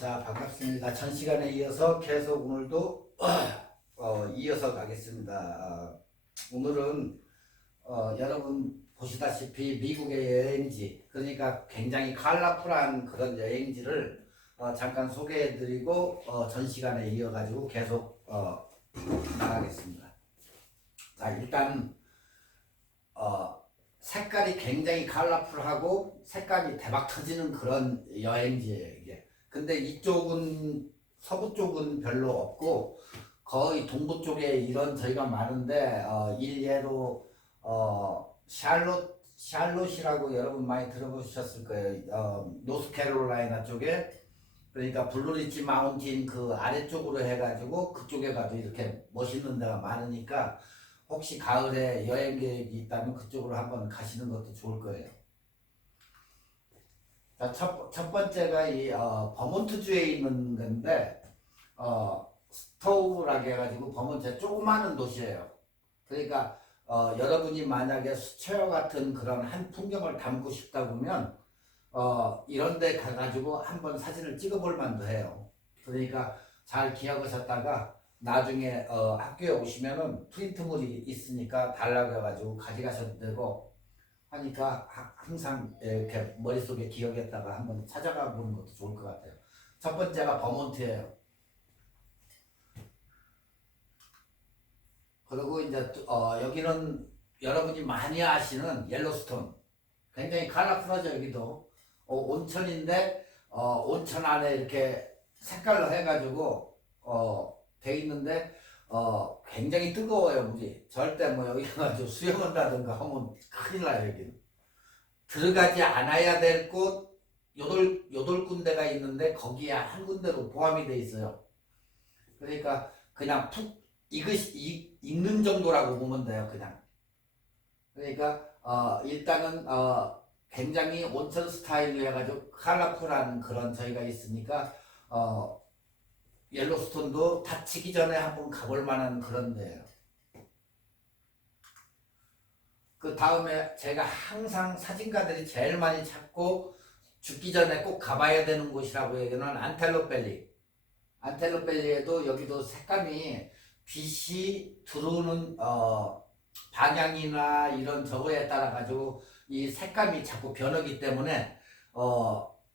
자, 반갑습니다. 전 시간에 이어서 계속 오늘도 이어서 가겠습니다. 오늘은 여러분 보시다시피 미국의 여행지, 그러니까 굉장히 컬러풀한 그런 여행지를 잠깐 소개해드리고 전 시간에 이어가지고 계속 나가겠습니다. 자, 일단 색깔이 굉장히 컬러풀하고 색감이 대박 터지는 그런 여행지예요, 이게. 근데 이쪽은 서부 쪽은 별로 없고 거의 동부 쪽에 이런 저희가 많은데 일례로 샬롯이라고 여러분 많이 들어보셨을 거예요. 노스캐롤라이나 쪽에, 그러니까 블루리지 마운틴 그 아래쪽으로 해가지고 그쪽에 가도 이렇게 멋있는 데가 많으니까 혹시 가을에 여행 계획이 있다면 그쪽으로 한번 가시는 것도 좋을 거예요. 자, 첫 번째가 이 버몬트주에 있는 건데 스토우라고 해가지고 버몬트의 조그마한 도시예요. 그러니까 여러분이 만약에 수채화 같은 그런 한 풍경을 담고 싶다 보면 이런 데 가가지고 한번 사진을 찍어볼 만도 해요. 그러니까 잘 기억하셨다가 나중에 학교에 오시면은 프린트물이 있으니까 달라고 해가지고 가져가셔도 되고 하니까 항상 이렇게 머릿속에 기억했다가 한번 찾아가 보는 것도 좋을 것 같아요. 첫 번째가 버몬트예요. 그리고 이제 여기는 여러분이 많이 아시는 옐로스톤, 굉장히 컬러풀하죠. 여기도 온천인데 온천 안에 이렇게 색깔로 해가지고 돼 있는데 굉장히 뜨거워요. 물이 절대 뭐 여기 가지고 수영한다든가 하면 큰일 나요. 여기는 들어가지 않아야 될 곳 여덟 군데가 있는데 거기에 한 군데로 포함이 돼 있어요. 그러니까 그냥 푹 익는 정도라고 보면 돼요. 그냥. 그러니까 일단은 굉장히 온천 스타일로 해가지고 컬러풀한 그런 저희가 있으니까 옐로스톤도 다치기 전에 한번 가볼 만한 그런 데예요. 그 다음에 제가 항상 사진가들이 제일 많이 찾고 죽기 전에 꼭 가봐야 되는 곳이라고 얘기는 안텔로밸리. 안텔로밸리에도 여기도 색감이 빛이 들어오는 방향이나 이런 저거에 따라 가지고 이 색감이 자꾸 변하기 때문에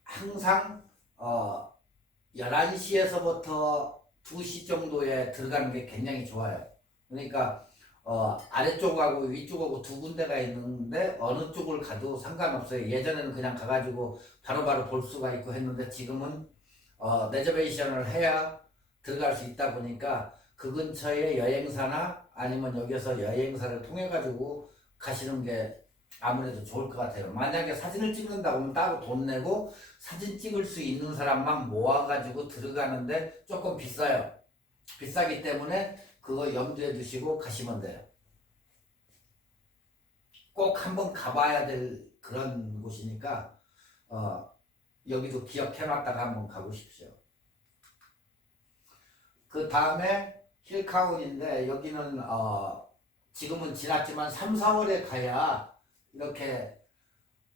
항상 11시에서부터 2시 정도에 들어가는 게 굉장히 좋아요. 그러니까 아래쪽하고 위쪽하고 두 군데가 있는데 어느 쪽을 가도 상관없어요. 예전에는 그냥 가가지고 바로바로 볼 수가 있고 했는데 지금은 레저베이션을 해야 들어갈 수 있다 보니까 그 근처에 여행사나 아니면 여기서 여행사를 통해 가지고 가시는 게 아무래도 좋을 것 같아요. 만약에 사진을 찍는다고 하면 따로 돈 내고 사진 찍을 수 있는 사람만 모아가지고 들어가는데 조금 비싸요. 비싸기 때문에 그거 염두에 두시고 가시면 돼요. 꼭 한번 가봐야 될 그런 곳이니까 여기도 기억해놨다가 한번 가보십시오. 그 다음에 힐카운인데 여기는 지금은 지났지만 3, 4월에 가야 이렇게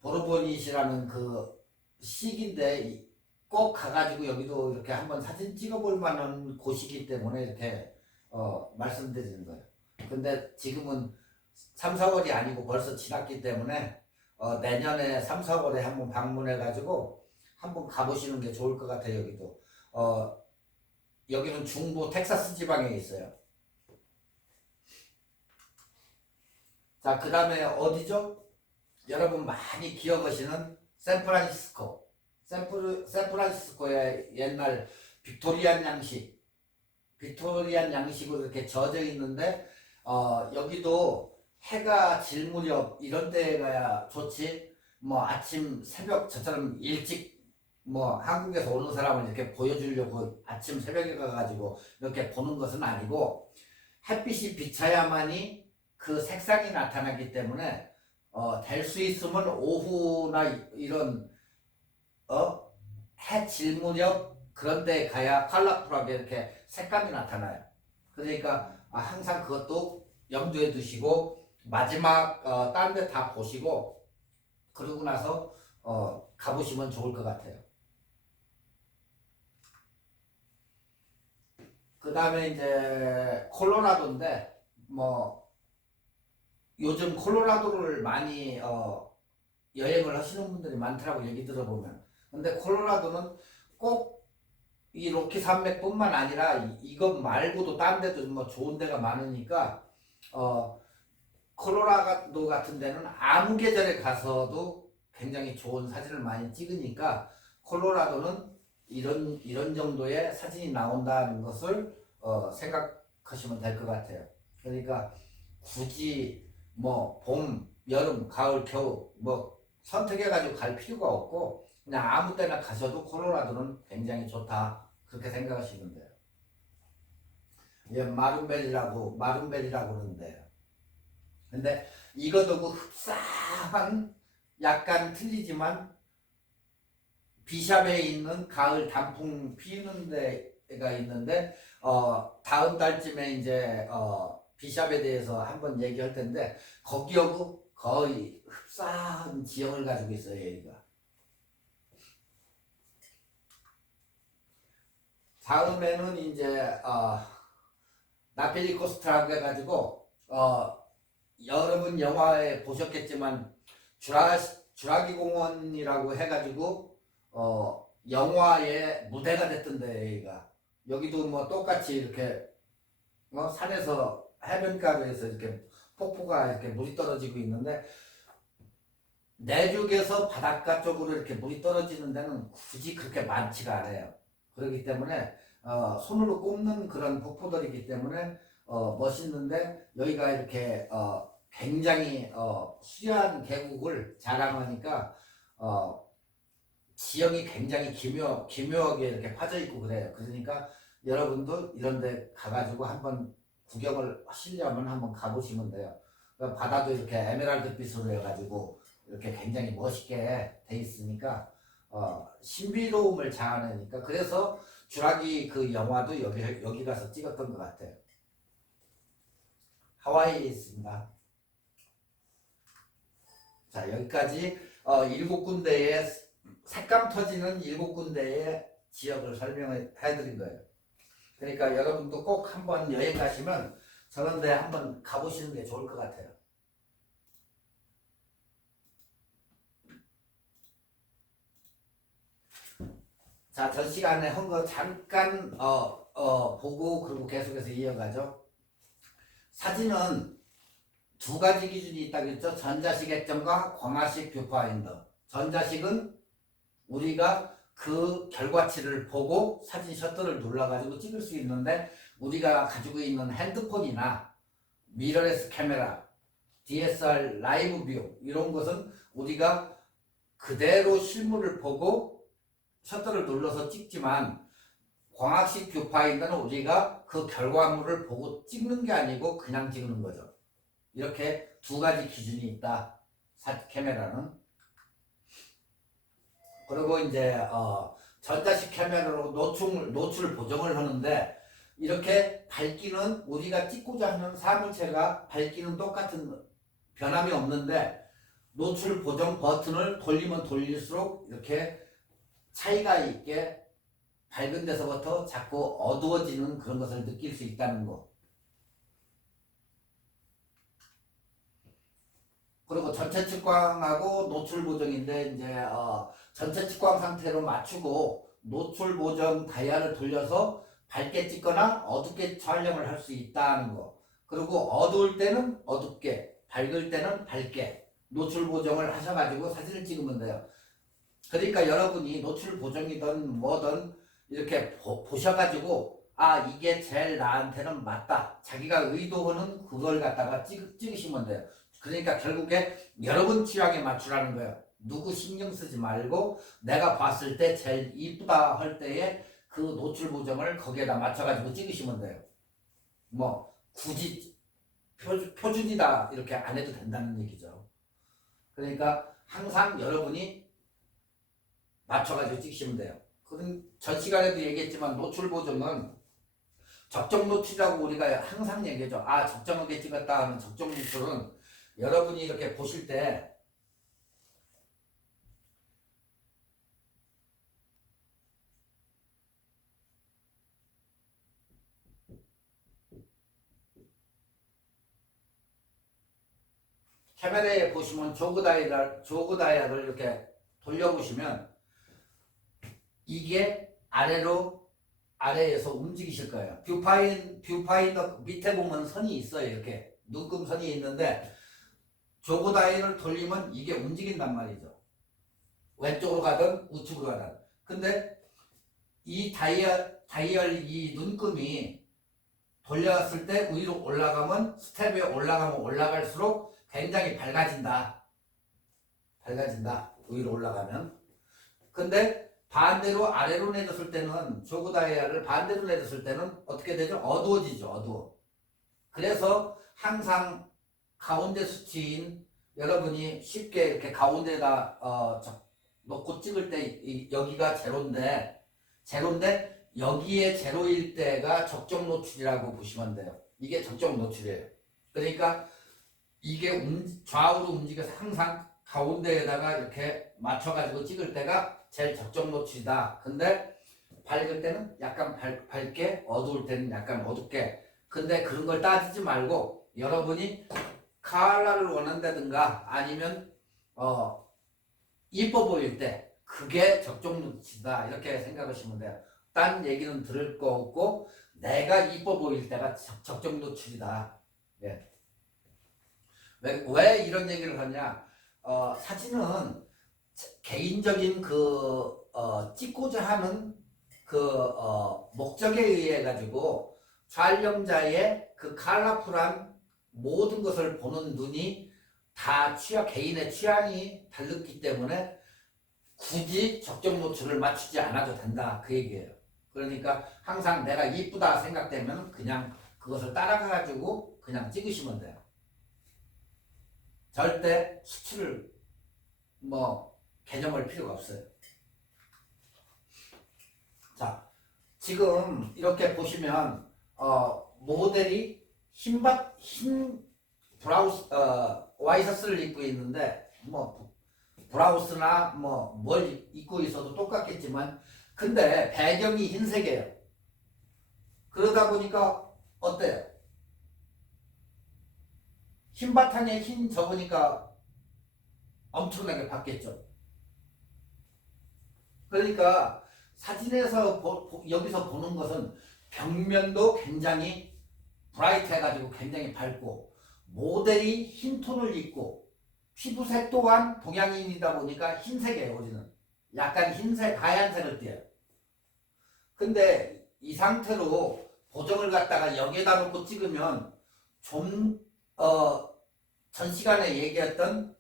보르보닛이라는 그 시기인데 꼭 가가지고 여기도 이렇게 한번 사진 찍어볼 만한 곳이기 때문에 이렇게 말씀드리는 거예요. 근데 지금은 3, 4월이 아니고 벌써 지났기 때문에 내년에 3, 4월에 한번 방문해가지고 한번 가보시는 게 좋을 것 같아요. 여기도 여기는 중부 텍사스 지방에 있어요. 자, 그 다음에 어디죠? 여러분 많이 기억하시는 샌프란시스코. 샌프란시스코의 옛날 빅토리안 양식으로 이렇게 젖어 있는데 여기도 해가 질 무렵 이런 때 가야 좋지. 뭐 아침 새벽 저처럼 일찍 뭐 한국에서 오는 사람을 이렇게 보여주려고 아침 새벽에 가가지고 이렇게 보는 것은 아니고 햇빛이 비쳐야만이 그 색상이 나타나기 때문에 될 수 있으면 오후나 이런 해 질 무렵 그런 데 가야 컬러풀하게 이렇게 색감이 나타나요. 그러니까 항상 그것도 염두에 두시고 마지막 딴 데 다 보시고 그러고 나서 가보시면 좋을 것 같아요. 그 다음에 이제 콜로라도인데 뭐 요즘 콜로라도를 많이 여행을 하시는 분들이 많더라고 얘기 들어보면. 근데 콜로라도는 꼭 이 로키 산맥뿐만 아니라 이것 말고도 딴 데도 뭐 좋은 데가 많으니까 콜로라도 같은 데는 아무 계절에 가서도 굉장히 좋은 사진을 많이 찍으니까 콜로라도는 이런 정도의 사진이 나온다는 것을 생각하시면 될 것 같아요. 그러니까 굳이 뭐 봄, 여름, 가을, 겨울 뭐 선택해가지고 갈 필요가 없고 그냥 아무 때나 가셔도 콜로라도는 굉장히 좋다 그렇게 생각하시면 돼요. 이제 마룬벨이라고 그러는데요. 근데 이것도 그 흡사한 약간 틀리지만 비샵에 있는 가을 단풍 피우는 데가 있는데 다음 달쯤에 이제 비샵에 대해서 한번 얘기할 텐데 거기하고 거의 흡사한 지형을 가지고 있어요 여기가. 다음에는 이제 나필리 코스트라고 해가지고 여러분 영화에 보셨겠지만 주라기 공원이라고 해가지고 영화의 무대가 됐던데 여기가. 여기도 뭐 똑같이 이렇게 산에서 해변가에서 이렇게 폭포가 이렇게 물이 떨어지고 있는데 내륙에서 바닷가 쪽으로 이렇게 물이 떨어지는 데는 굳이 그렇게 많지가 않아요. 그렇기 때문에 손으로 꼽는 그런 폭포들이기 때문에 멋있는데 여기가 이렇게 굉장히 수려한 계곡을 자랑하니까 지형이 굉장히 기묘하게 이렇게 파져 있고 그래요. 그러니까 여러분도 이런 데 가가지고 한번 구경을 하시려면 한번 가보시면 돼요. 그러니까 바다도 이렇게 에메랄드 빛으로 해가지고 이렇게 굉장히 멋있게 돼 있으니까 신비로움을 자아내니까 그래서 주라기 그 영화도 여기 가서 찍었던 것 같아요. 하와이에 있습니다. 자 여기까지 7군데의 색감 터지는 7군데의 지역을 설명해 드린 거예요. 그러니까 여러분도 꼭 한번 여행 가시면 저런 데 한번 가보시는 게 좋을 것 같아요. 자, 전 시간에 한 거 잠깐 보고 그리고 계속해서 이어가죠. 사진은 두 가지 기준이 있다고 했죠. 전자식 액정과 광화식 뷰파인더. 전자식은 우리가 그 결과치를 보고 사진 셔터를 눌러가지고 찍을 수 있는데 우리가 가지고 있는 핸드폰이나 미러레스 카메라, DSR 라이브 뷰 이런 것은 우리가 그대로 실물을 보고 셔터를 눌러서 찍지만 광학식 뷰파인더는 우리가 그 결과물을 보고 찍는 게 아니고 그냥 찍는 거죠. 이렇게 두 가지 기준이 있다. 카메라는. 그리고 이제 전자식 카메라로 노출 보정을 하는데 이렇게 밝기는 우리가 찍고자 하는 사물체가 밝기는 똑같은 변함이 없는데 노출 보정 버튼을 돌리면 돌릴수록 이렇게 차이가 있게 밝은 데서부터 자꾸 어두워지는 그런 것을 느낄 수 있다는 거. 그리고 전체 측광하고 노출 보정인데 이제 전체 측광 상태로 맞추고 노출 보정 다이얼을 돌려서 밝게 찍거나 어둡게 촬영을 할 수 있다는 거. 그리고 어두울 때는 어둡게, 밝을 때는 밝게 노출 보정을 하셔가지고 사진을 찍으면 돼요. 그러니까 여러분이 노출 보정이든 뭐든 이렇게 보셔가지고 아 이게 제일 나한테는 맞다. 자기가 의도하는 그걸 갖다가 찍으시면 돼요. 그러니까 결국에 여러분 취향에 맞추라는 거예요. 누구 신경 쓰지 말고 내가 봤을 때 제일 이쁘다 할 때에 그 노출 보정을 거기에다 맞춰가지고 찍으시면 돼요. 뭐 굳이 표준이다 이렇게 안 해도 된다는 얘기죠. 그러니까 항상 여러분이 맞춰가지고 찍으시면 돼요. 그럼 전 시간에도 얘기했지만 노출 보정은 적정 노출이라고 우리가 항상 얘기하죠. 아 적정하게 찍었다 하는 적정 노출은 여러분이 이렇게 보실 때 카메라에 보시면 조그 다이얼을 이렇게 돌려보시면 이게 아래에서 움직이실 거예요. 뷰파인더 밑에 보면 선이 있어요. 이렇게 눈금선이 있는데 조그 다이얼을 돌리면 이게 움직인단 말이죠. 왼쪽으로 가든 우측으로 가든. 근데 이 다이얼 이 눈금이 돌려왔을 때 위로 올라가면 스텝 에 올라가면 올라갈수록 굉장히 밝아진다. 위로 올라가면. 근데 반대로 아래로 내렸을 때는 조그 다이얼을 반대로 내렸을 때는 어떻게 되죠? 어두워지죠. 어두워. 그래서 항상 가운데 수치인 여러분이 쉽게 이렇게 가운데다 놓고 찍을 때 여기가 제로인데 여기에 제로일 때가 적정 노출이라고 보시면 돼요. 이게 적정 노출이에요. 그러니까 이게 좌우로 움직여서 항상 가운데에다가 이렇게 맞춰가지고 찍을 때가 제일 적정 노출이다. 근데 밝을 때는 약간 밝게, 어두울 때는 약간 어둡게. 근데 그런 걸 따지지 말고 여러분이 컬러를 원한다든가 아니면 이뻐 보일 때 그게 적정 노출이다. 이렇게 생각하시면 돼요. 딴 얘기는 들을 거 없고 내가 이뻐 보일 때가 적정 노출이다. 예. 왜 이런 얘기를 하냐? 사진은 개인적인 찍고자 하는 목적에 의해 가지고 촬영자의 그 컬러풀한 모든 것을 보는 눈이 다 개인의 취향이 다르기 때문에 굳이 적정 노출을 맞추지 않아도 된다. 그 얘기예요. 그러니까 항상 내가 이쁘다 생각되면 그냥 그것을 따라가가지고 그냥 찍으시면 돼요. 절대 수치를 개념할 필요가 없어요. 자, 지금 이렇게 보시면 모델이 흰 브라우스 와이셔츠를 입고 있는데 브라우스나 뭘 입고 있어도 똑같겠지만 근데 배경이 흰색이에요. 그러다 보니까 어때요? 흰 바탕에 흰 적으니까 엄청나게 밝겠죠. 그러니까 사진에서 여기서 보는 것은 벽면도 굉장히 브라이트 해가지고 굉장히 밝고 모델이 흰 톤을 입고 피부색 또한 동양인이다 보니까 흰색이에요. 우리는 약간 흰색, 하얀색을 띄어요. 근데 이 상태로 보정을 갖다가 여기에다 놓고 찍으면 전 시간에 얘기했던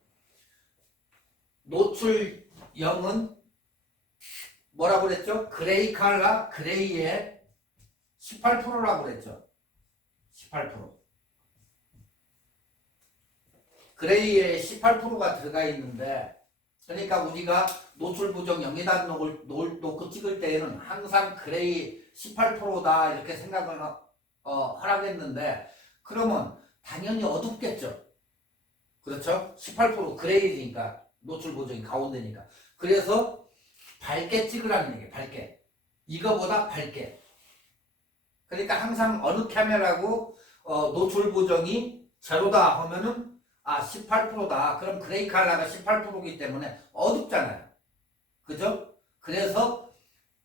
노출형은 뭐라고 그랬죠? 그레이 컬러, 그레이의 18%라고 그랬죠. 18%. 그레이에 18%가 들어가 있는데 그러니까 우리가 노출 보정 0에다 놓고 찍을 때에는 항상 그레이 18%다 이렇게 생각을 하라겠는데 그러면 당연히 어둡겠죠. 그렇죠? 18% 그레이니까 노출 보정이 가운데니까. 그래서 밝게 찍으라는 얘기예요. 밝게. 이거보다 밝게. 그러니까 항상 어느 카메라고 노출 보정이 제로다 하면은 18%다. 그럼 그레이 컬러가 18%이기 때문에 어둡잖아요. 그죠? 그래서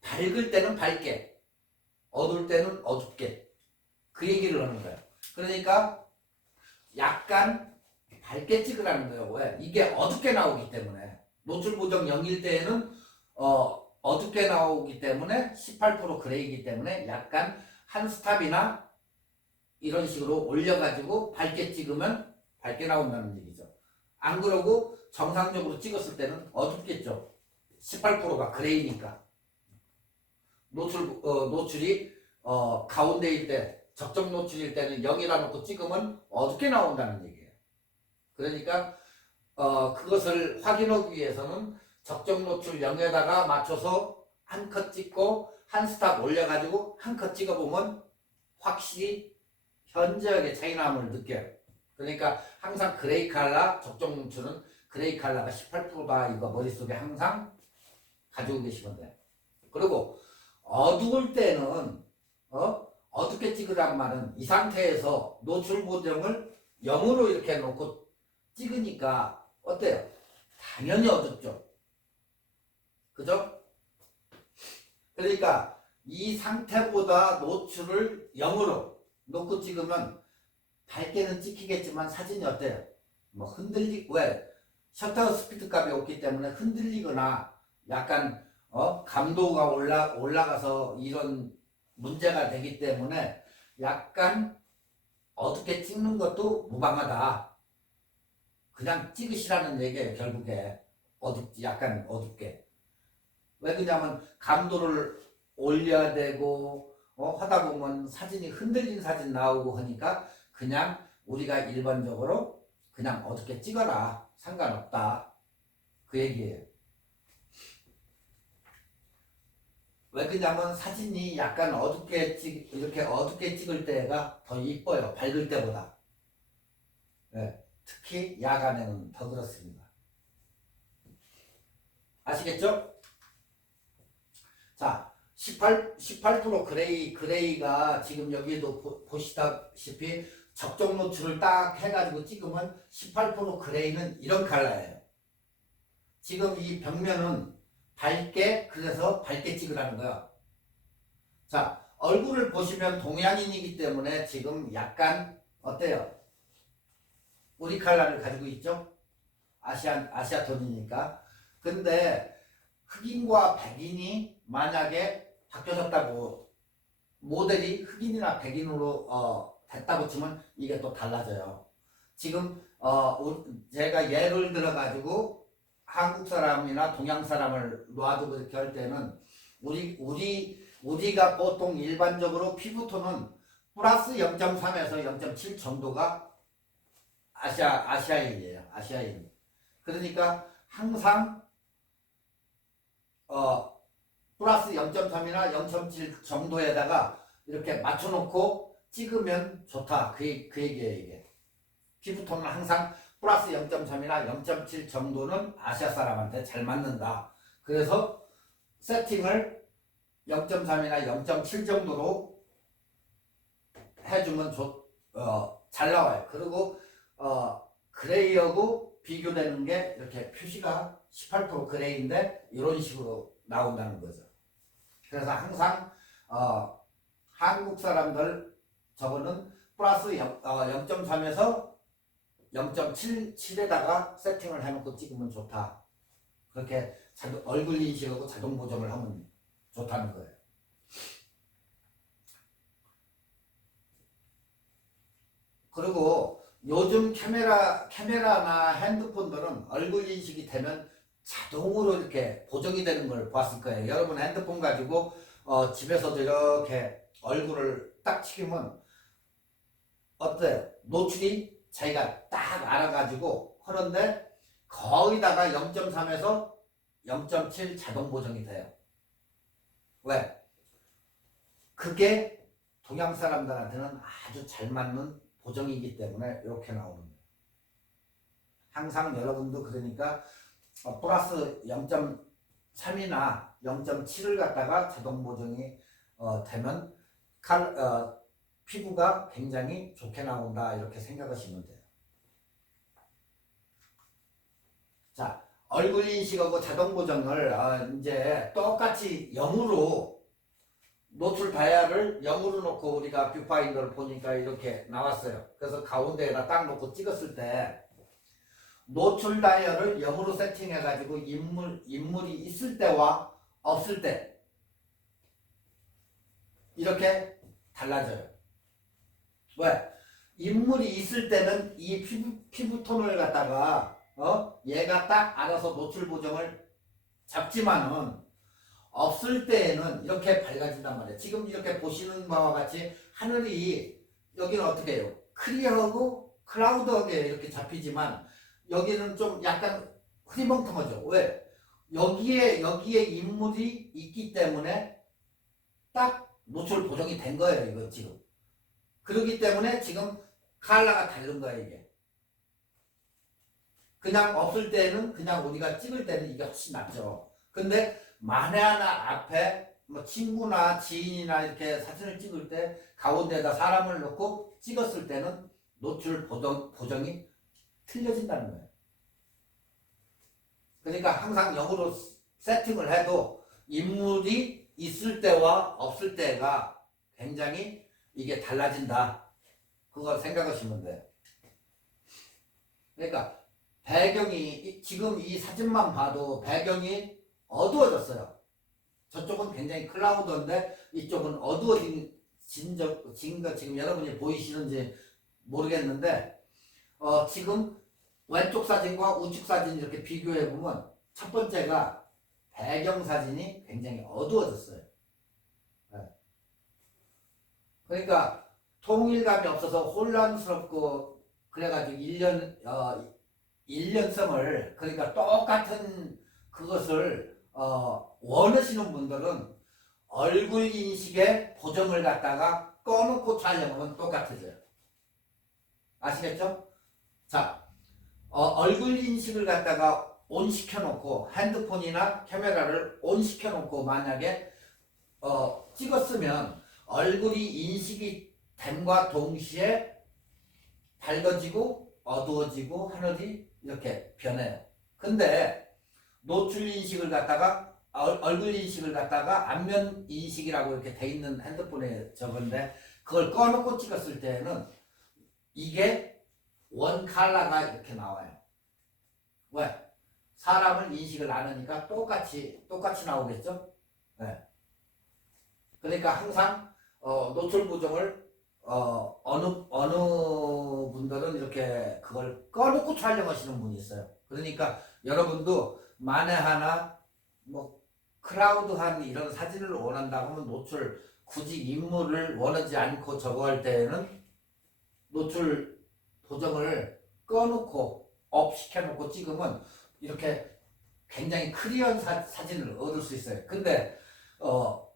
밝을 때는 밝게, 어두울 때는 어둡게. 그 얘기를 하는 거예요. 그러니까 약간 밝게 찍으라는 거예요. 왜? 이게 어둡게 나오기 때문에. 노출 보정 0일 때에는 어둡게 나오기 때문에 18% 그레이이기 때문에 약간 한 스탑이나 이런 식으로 올려가지고 밝게 찍으면 밝게 나온다는 얘기죠. 안 그러고 정상적으로 찍었을 때는 어둡겠죠. 18%가 그레이니까. 노출이 가운데일 때 적정 노출일 때는 0이라 놓고 찍으면 어둡게 나온다는 얘기예요. 그러니까 그것을 확인하기 위해서는 적정 노출 0에다가 맞춰서 한 컷 찍고 한 스탑 올려가지고 한 컷 찍어보면 확실히 현저하게 차이남을 느껴요. 그러니까 항상 그레이 컬러 적정 노출은 그레이 컬러가 18%다 이거 머릿속에 항상 가지고 계시면 돼요. 그리고 어두울 때는 어둡게 찍으란 말은 이 상태에서 노출 보정을 0으로 이렇게 놓고 찍으니까 어때요? 당연히 어둡죠. 그죠? 그러니까 이 상태보다 노출을 0으로 놓고 찍으면 밝게는 찍히겠지만 사진이 어때요? 뭐 왜? 셔터 스피드 값이 없기 때문에 흔들리거나 약간 감도가 올라가서 이런 문제가 되기 때문에 약간 어둡게 찍는 것도 무방하다. 그냥 찍으시라는 얘기예요. 결국에 약간 어둡게. 왜 그러냐면 감도를 올려야 되고 하다 보면 사진이 흔들린 사진 나오고 하니까 그냥 우리가 일반적으로 그냥 어둡게 찍어라. 상관없다. 그 얘기예요. 왜 그러냐면 사진이 약간 이렇게 어둡게 찍을 때가 더 이뻐요. 밝을 때보다. 네, 특히 야간에는 더 그렇습니다. 아시겠죠? 자, 18% 그레이가 지금 여기도 보시다시피 적정 노출을 딱 해가지고 찍으면 18% 그레이는 이런 컬러예요. 지금 이 벽면은 그래서 밝게 찍으라는 거야. 자, 얼굴을 보시면 동양인이기 때문에 지금 약간 어때요? 우리 컬러를 가지고 있죠? 아시아톤이니까. 근데 흑인과 백인이 만약에 바뀌어졌다고 모델이 흑인이나 백인으로 됐다고 치면 이게 또 달라져요. 지금 제가 예를 들어 가지고 한국 사람이나 동양 사람을 놔두고 이렇게 할 때는 우리가 보통 일반적으로 피부톤은 플러스 0.3에서 0.7 정도가 아시아인이에요. 아시아인. 그러니까 항상 플러스 0.3이나 0.7 정도에다가 이렇게 맞춰놓고 찍으면 좋다. 그 얘기예요, 이게. 피부톤은 항상 플러스 0.3이나 0.7 정도는 아시아 사람한테 잘 맞는다. 그래서 세팅을 0.3이나 0.7 정도로 해주면 잘 나와요. 그리고 그레이하고 비교되는 게 이렇게 표시가 18% 그레이인데 이런 식으로 나온다는 거죠. 그래서 항상 한국 사람들 저거는 플러스 0.3에서 0.77에다가 세팅을 해놓고 찍으면 좋다. 그렇게 얼굴 인식하고 자동 보정을 하면 좋다는 거예요. 그리고 요즘 카메라나 핸드폰들은 얼굴 인식이 되면 자동으로 이렇게 보정이 되는 걸 봤을 거예요. 여러분 핸드폰 가지고 집에서도 이렇게 얼굴을 딱 찍으면 어때요? 노출이 자기가 딱 알아가지고 하는데 거의다가 0.3에서 0.7 자동 보정이 돼요. 왜? 그게 동양 사람들한테는 아주 잘 맞는 보정이기 때문에 이렇게 나오는 거예요. 항상 여러분도 그러니까 플러스 0.3이나 0.7을 갖다가 자동 보정이 되면 피부가 굉장히 좋게 나온다 이렇게 생각하시면 돼요. 자, 얼굴 인식하고 자동 보정을 이제 똑같이 0으로 노출 다이아를 0으로 놓고 우리가 뷰파인더를 보니까 이렇게 나왔어요. 그래서 가운데에다 딱 놓고 찍었을 때 노출 다이아를 0으로 세팅해 가지고 인물이 있을 때와 없을 때 이렇게 달라져요. 왜? 인물이 있을 때는 이 피부톤을 갖다가 얘가 딱 알아서 노출 보정을 잡지만은 없을 때에는 이렇게 밝아진단 말이에요. 지금 이렇게 보시는 바와 같이 하늘이 여기는 어떻게 해요? 클리어하고 클라우드하게 이렇게 잡히지만 여기는 좀 약간 흐리멍텅하죠. 왜? 여기에 인물이 있기 때문에 딱 노출 보정이 된 거예요. 이거 지금. 그렇기 때문에 지금 컬러가 다른 거예요. 이게. 그냥 없을 때는 그냥 우리가 찍을 때는 이게 훨씬 낫죠. 근데 만에 하나 앞에 뭐 친구나 지인이나 이렇게 사진을 찍을 때 가운데에다 사람을 넣고 찍었을 때는 노출 보정이 틀려진다는 거예요. 그러니까 항상 역으로 세팅을 해도 인물이 있을 때와 없을 때가 굉장히 이게 달라진다. 그거 생각하시면 돼요. 그러니까 배경이 지금 이 사진만 봐도 배경이 어두워졌어요. 저쪽은 굉장히 클라우드인데 이쪽은 어두워진 거 지금 여러분이 보이시는지 모르겠는데 지금 왼쪽 사진과 우측 사진 이렇게 비교해 보면 첫 번째가 배경 사진이 굉장히 어두워졌어요. 네. 그러니까 통일감이 없어서 혼란스럽고 그래가지고 일련성을 그러니까 똑같은 그것을 원하시는 분들은 얼굴 인식의 보정을 갖다가 꺼놓고 촬영하면 똑같아져요. 아시겠죠? 자, 얼굴 인식을 갖다가 온 시켜놓고 핸드폰이나 카메라를 온 시켜놓고 만약에 찍었으면 얼굴이 인식이 됨과 동시에 밝아지고 어두워지고 하늘이 이렇게 변해요. 근데 노출 인식을 갖다가 얼굴 인식을 갖다가 안면 인식이라고 이렇게 돼 있는 핸드폰에 적은데 그걸 꺼놓고 찍었을 때는 이게 원 컬러가 이렇게 나와요. 왜? 사람을 인식을 안 하니까 똑같이 나오겠죠? 네. 그러니까 항상 노출 보정을 어느 분들은 이렇게 그걸 꺼놓고 촬영하시는 분이 있어요. 그러니까 여러분도 만에 하나 뭐 크라우드한 이런 사진을 원한다고 하면 노출 굳이 인물을 원하지 않고 저거 할 때에는 노출 보정을 꺼놓고 업 시켜놓고 찍으면 이렇게 굉장히 클리어한 사진을 얻을 수 있어요. 근데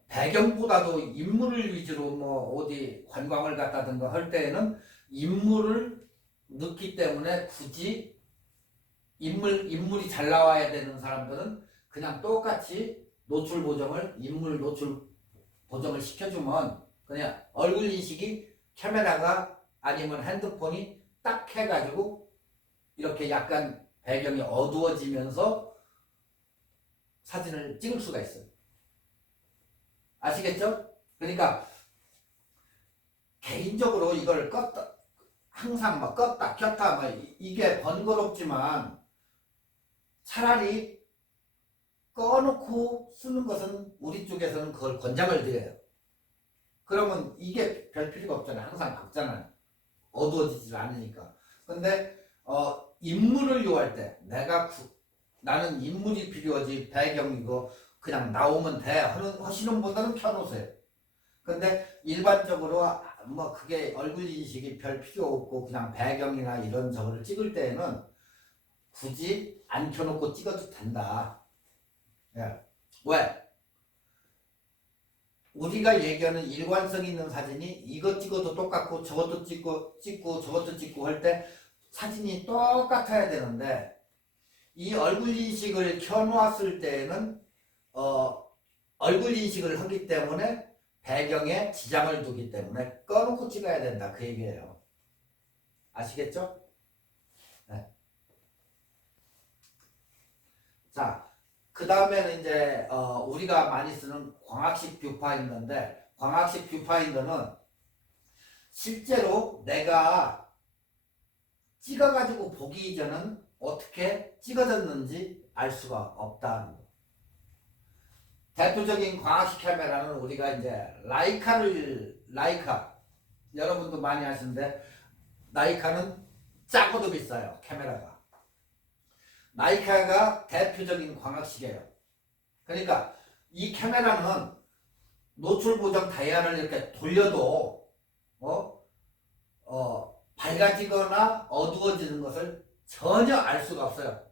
배경보다도 인물을 위주로 뭐 어디 관광을 갔다든가 할 때에는 인물을 넣기 때문에 굳이 인물이 잘 나와야 되는 사람들은 그냥 똑같이 인물 노출 보정을 시켜주면 그냥 얼굴 인식이 카메라가 아니면 핸드폰이 딱 해가지고 이렇게 약간 배경이 어두워지면서 사진을 찍을 수가 있어요. 아시겠죠? 그러니까 개인적으로 이걸 껐다 항상 막 껐다 켰다 막 이게 번거롭지만 차라리 꺼놓고 쓰는 것은 우리 쪽에서는 그걸 권장을 드려요. 그러면 이게 별 필요가 없잖아요. 항상 밝잖아요. 어두워지질 않으니까. 근데 인물을 요할 때 나는 인물이 필요하지 배경이고 그냥 나오면 돼 하시는 분들은 켜놓으세요. 근데 일반적으로 뭐 그게 얼굴 인식이 별 필요 없고 그냥 배경이나 이런 저거를 찍을 때는 굳이 안 켜놓고 찍어도 된다. 예. 왜? 우리가 얘기하는 일관성 있는 사진이 이것 찍어도 똑같고 저것도 찍고 저것도 찍고 할 때 사진이 똑같아야 되는데 이 얼굴 인식을 켜놓았을 때에는 얼굴 인식을 하기 때문에 배경에 지장을 두기 때문에 꺼놓고 찍어야 된다 그 얘기예요. 아시겠죠? 네. 자, 그 다음에는 이제 우리가 많이 쓰는 광학식 뷰파인더인데 광학식 뷰파인더는 실제로 내가 찍어가지고 보기 이전은 어떻게 찍어졌는지 알 수가 없다는 거. 대표적인 광학식 카메라는 우리가 이제 라이카 여러분도 많이 아시는데 라이카는 작고도 비싸요. 카메라가 라이카가 대표적인 광학식이에요. 그러니까 이 카메라는 노출 보정 다이얼을 이렇게 돌려도 밝아지거나 어두워지는 것을 전혀 알 수가 없어요.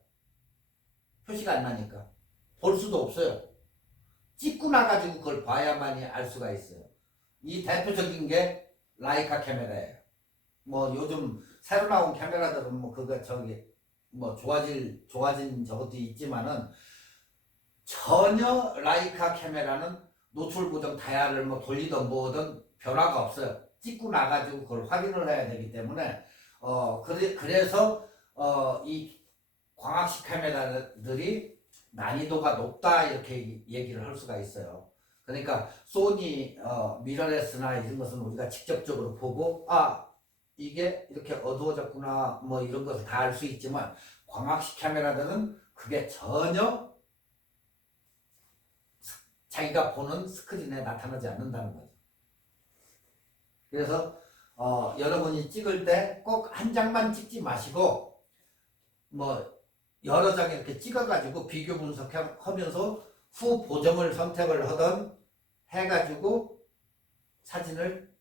표시가 안 나니까 볼 수도 없어요. 찍고 나가지고 그걸 봐야만이 알 수가 있어요. 이 대표적인 게 라이카 카메라예요. 뭐 요즘 새로 나온 카메라들은 뭐 그거 뭐 좋아진 저것도 있지만은 전혀 라이카 카메라는 노출 보정 다이얼을 뭐 돌리든 뭐든 변화가 없어요. 찍고 나가지고 그걸 확인을 해야 되기 때문에 그래서 이 광학식 카메라들이 난이도가 높다 이렇게 얘기를 할 수가 있어요. 그러니까 소니 미러레스나 이런 것은 우리가 직접적으로 보고 이게 이렇게 어두워졌구나 뭐 이런 것을 다 알 수 있지만 광학식 카메라들은 그게 전혀 자기가 보는 스크린에 나타나지 않는다는 거죠. 그래서 여러분이 찍을 때 꼭 한 장만 찍지 마시고 뭐 여러 장 이렇게 찍어가지고 비교 분석하면서 후 보정을 선택을 하던 해가지고 사진을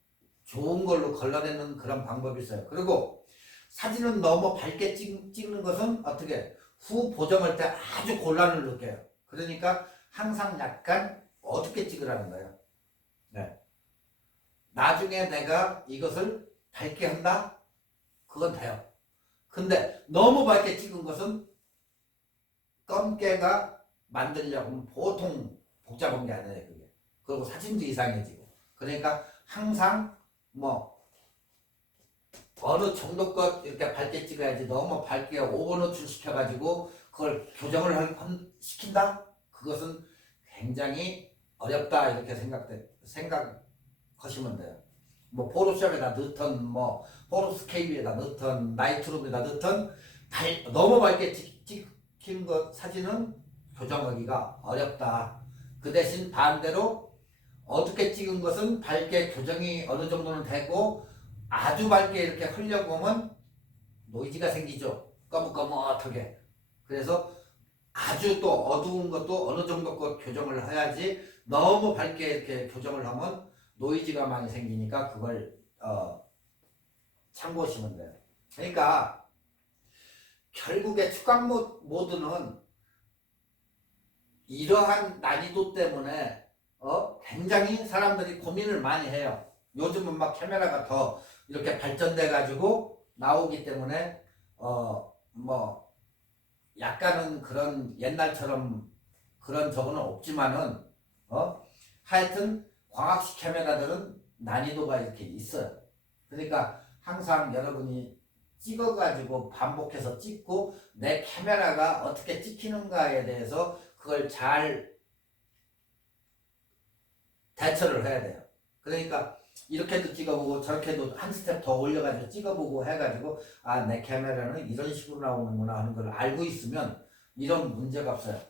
좋은 걸로 걸러내는 그런 방법이 있어요. 그리고 사진은 너무 밝게 찍는 것은 어떻게 후 보정할 때 아주 곤란을 느껴요. 그러니까 항상 약간 어둡게 찍으라는 거예요. 네. 나중에 내가 이것을 밝게 한다? 그건 돼요. 근데 너무 밝게 찍은 것은 검게가 만들려고 하면 보통 복잡한 게 아니에요. 그게. 그리고 사진도 이상해지고. 그러니까 항상 뭐 어느 정도 것 이렇게 밝게 찍어야지 너무 밝게 오버노출 시켜가지고 그걸 교정을 시킨다? 그것은 굉장히 어렵다 이렇게 생각하시면 돼요. 뭐 포토샵에다 넣든 뭐 포토스케이프에다 넣든 나이트룸에다 넣든 너무 밝게 찍힌 것 사진은 교정하기가 어렵다. 그 대신 반대로 어둡게 찍은 것은 밝게 교정이 어느 정도는 되고 아주 밝게 이렇게 하려고 하면 노이즈가 생기죠. 거뭇거뭇하게. 그래서 아주 또 어두운 것도 어느 정도 것 교정을 해야지 너무 밝게 이렇게 교정을 하면 노이즈가 많이 생기니까 그걸 참고하시면 돼요. 그러니까 결국에 축광 모드는 이러한 난이도 때문에 굉장히 사람들이 고민을 많이 해요. 요즘은 막 카메라가 더 이렇게 발전돼 가지고 나오기 때문에 뭐 약간은 그런 옛날처럼 그런 적은 없지만은 하여튼 광학식 카메라들은 난이도가 이렇게 있어요. 그러니까 항상 여러분이 찍어가지고 반복해서 찍고 내 카메라가 어떻게 찍히는가에 대해서 그걸 잘 대처를 해야 돼요. 그러니까 이렇게도 찍어보고 저렇게도 한 스텝 더 올려가지고 찍어보고 해가지고 내 카메라는 이런 식으로 나오는구나 하는 걸 알고 있으면 이런 문제가 없어요.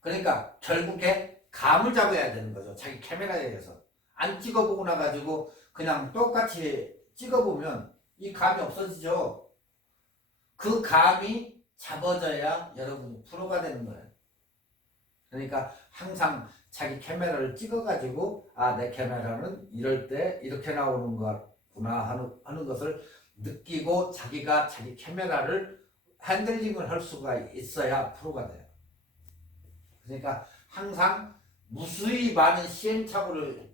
그러니까 결국에 감을 잡아야 되는 거죠. 자기 카메라에 대해서. 안 찍어보고 나가지고 그냥 똑같이 찍어보면 이 감이 없어지죠. 그 감이 잡아져야 여러분이 프로가 되는 거예요. 그러니까 항상 자기 카메라를 찍어가지고 내 카메라는 이럴 때 이렇게 나오는 거구나 하는 것을 느끼고 자기가 자기 카메라를 핸들링을 할 수가 있어야 프로가 돼요. 그러니까 항상 무수히 많은 시행착오를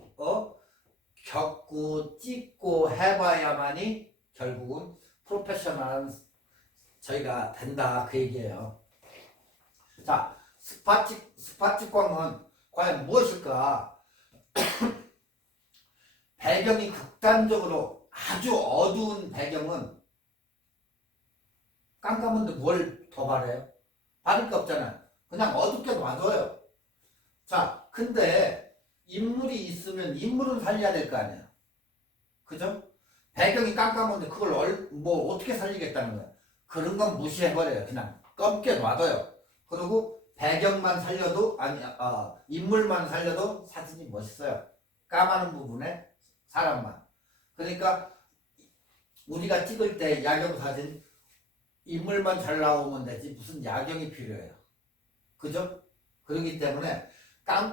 겪고 찍고 해봐야만이 결국은 프로페셔널한 저희가 된다 그 얘기예요. 자, 스파tik광은 과연 무엇일까? 배경이 극단적으로 아주 어두운 배경은 깜깜한데 뭘 더 바래요? 바를 게 없잖아요. 그냥 어둡게 놔둬요. 자, 근데 인물이 있으면 인물은 살려야 될 거 아니에요. 그죠? 배경이 깜깜한데 그걸 뭐 어떻게 살리겠다는 거예요. 그런 건 무시해버려요. 그냥 검게 놔둬요. 그리고 배경만 살려도 인물만 살려도 사진이 멋있어요. 까마는 부분에 사람만. 그러니까 우리가 찍을 때 야경 사진 인물만 잘 나오면 되지 무슨 야경이 필요해요. 그죠? 그렇기 때문에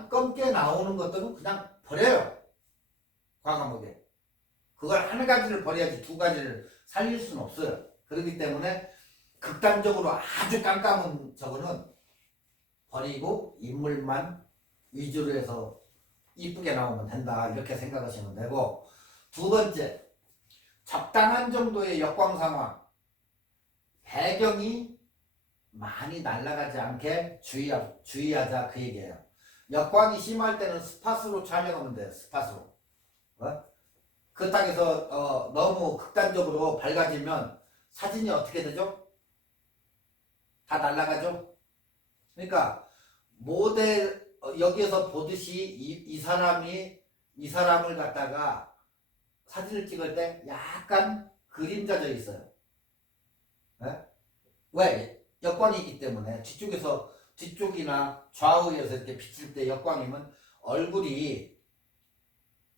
검게 나오는 것들은 그냥 버려요. 과감하게. 그걸 한 가지를 버려야지 두 가지를 살릴 수는 없어요. 그렇기 때문에 극단적으로 아주 깜깜한 저거는 버리고 인물만 위주로 해서 이쁘게 나오면 된다 이렇게 생각하시면 되고, 두 번째, 적당한 정도의 역광 상황, 배경이 많이 날아가지 않게 주의하자 그 얘기예요. 역광이 심할 때는 스팟으로 촬영하면 돼요. 스팟으로. 그 땅에서 너무 극단적으로 밝아지면 사진이 어떻게 되죠? 다 날아가죠? 그러니까 모델 여기에서 보듯이 이 사람을 갖다가 사진을 찍을 때 약간 그림자져 있어요. 네? 왜? 역광이 있기 때문에 뒤쪽이나 좌우에서 이렇게 비칠 때 역광이면 얼굴이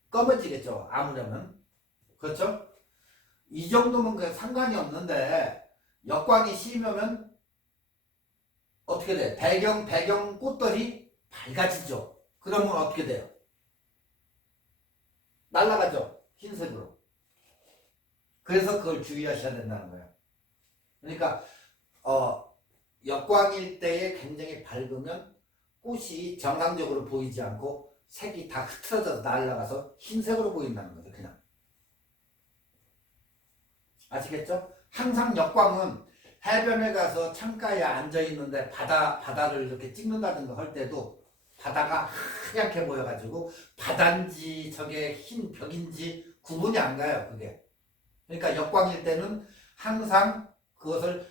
검어지겠죠. 아무려면. 그렇죠? 이 정도면 그 상관이 없는데 역광이 심하면 어떻게 돼? 배경 꽃들이 밝아지죠. 그러면 어떻게 돼요? 날아가죠. 흰색으로. 그래서 그걸 주의하셔야 된다는 거예요. 그러니까 역광일 때에 굉장히 밝으면 꽃이 정상적으로 보이지 않고 색이 다 흐트러져서 날아가서 흰색으로 보인다는 거죠. 그냥. 아시겠죠? 항상 역광은 해변에 가서 창가에 앉아 있는데 바다를 이렇게 찍는다든가 할 때도 바다가 하얗게 보여가지고 바다인지 저게 흰 벽인지 구분이 안 가요. 그게. 그러니까 역광일 때는 항상 그것을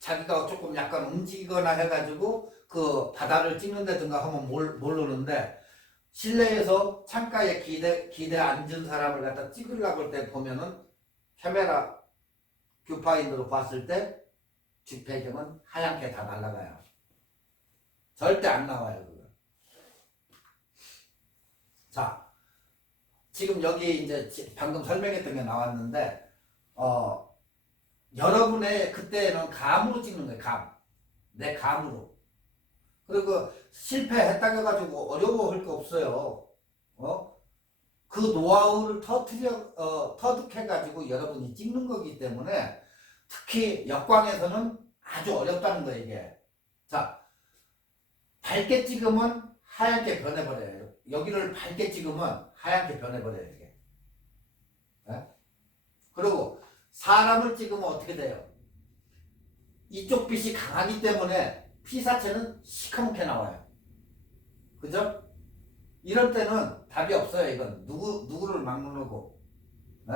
자기가 조금 약간 움직이거나 해가지고 그 바다를 찍는다든가 하면 모르는데 실내에서 창가에 기대 앉은 사람을 갖다 찍으려고 할 때 보면은 카메라 뷰파인더로 봤을 때 뒷배경은 하얗게 다 날아가요. 절대 안 나와요. 그거. 자, 지금 여기 이제 방금 설명했던 게 나왔는데 여러분의 그때는 감으로 찍는 거예요. 내 감으로. 그리고 실패했다고 해가지고 어려워할 거 없어요. 그 노하우를 터득해가지고 여러분이 찍는 거기 때문에 특히 역광에서는 아주 어렵다는 거예요, 이게. 자, 밝게 찍으면 하얗게 변해버려요. 여기를 밝게 찍으면 하얗게 변해버려요, 이게. 네? 그리고 사람을 찍으면 어떻게 돼요? 이쪽 빛이 강하기 때문에 피사체는 시커멓게 나와요. 그죠? 이럴 때는 답이 없어요. 이건 누구를 막론하고. 네?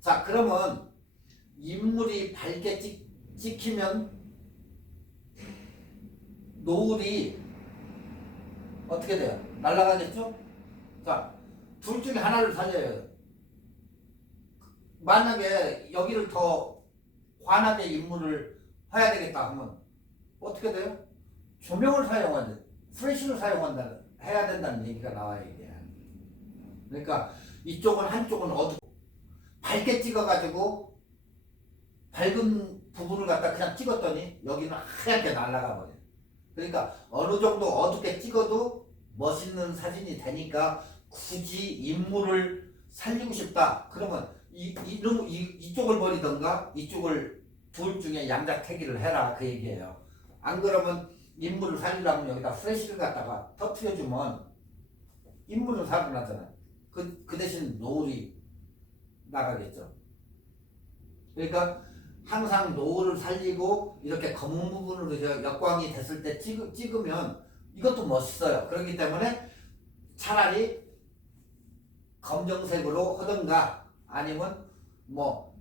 자, 그러면 인물이 밝게 찍히면 노을이 어떻게 돼요? 날아가겠죠? 자, 둘 중에 하나를 살려요. 만약에 여기를 더 환하게 인물을 해야 되겠다 하면 어떻게 돼요? 조명을 사용한다. 프레쉬를 해야 된다는 얘기가 나와요, 이게. 그러니까 이쪽은 한쪽은 어둡고 밝게 찍어가지고 밝은 부분을 갖다 그냥 찍었더니 여기는 하얗게 날아가 버려요. 그러니까 어느 정도 어둡게 찍어도 멋있는 사진이 되니까 굳이 인물을 살리고 싶다. 그러면 이쪽을 버리던가 이쪽을 둘 중에 양자택일을 해라 그 얘기예요. 안 그러면 인물을 살리려면 여기다 프레쉬를 갖다가 터트려주면 인물은 살아나잖아요. 그 대신 노을이 나가겠죠. 그러니까 항상 노을을 살리고 이렇게 검은 부분으로 역광이 됐을 때 찍으면 이것도 멋있어요. 그렇기 때문에 차라리 검정색으로 하든가 아니면 뭐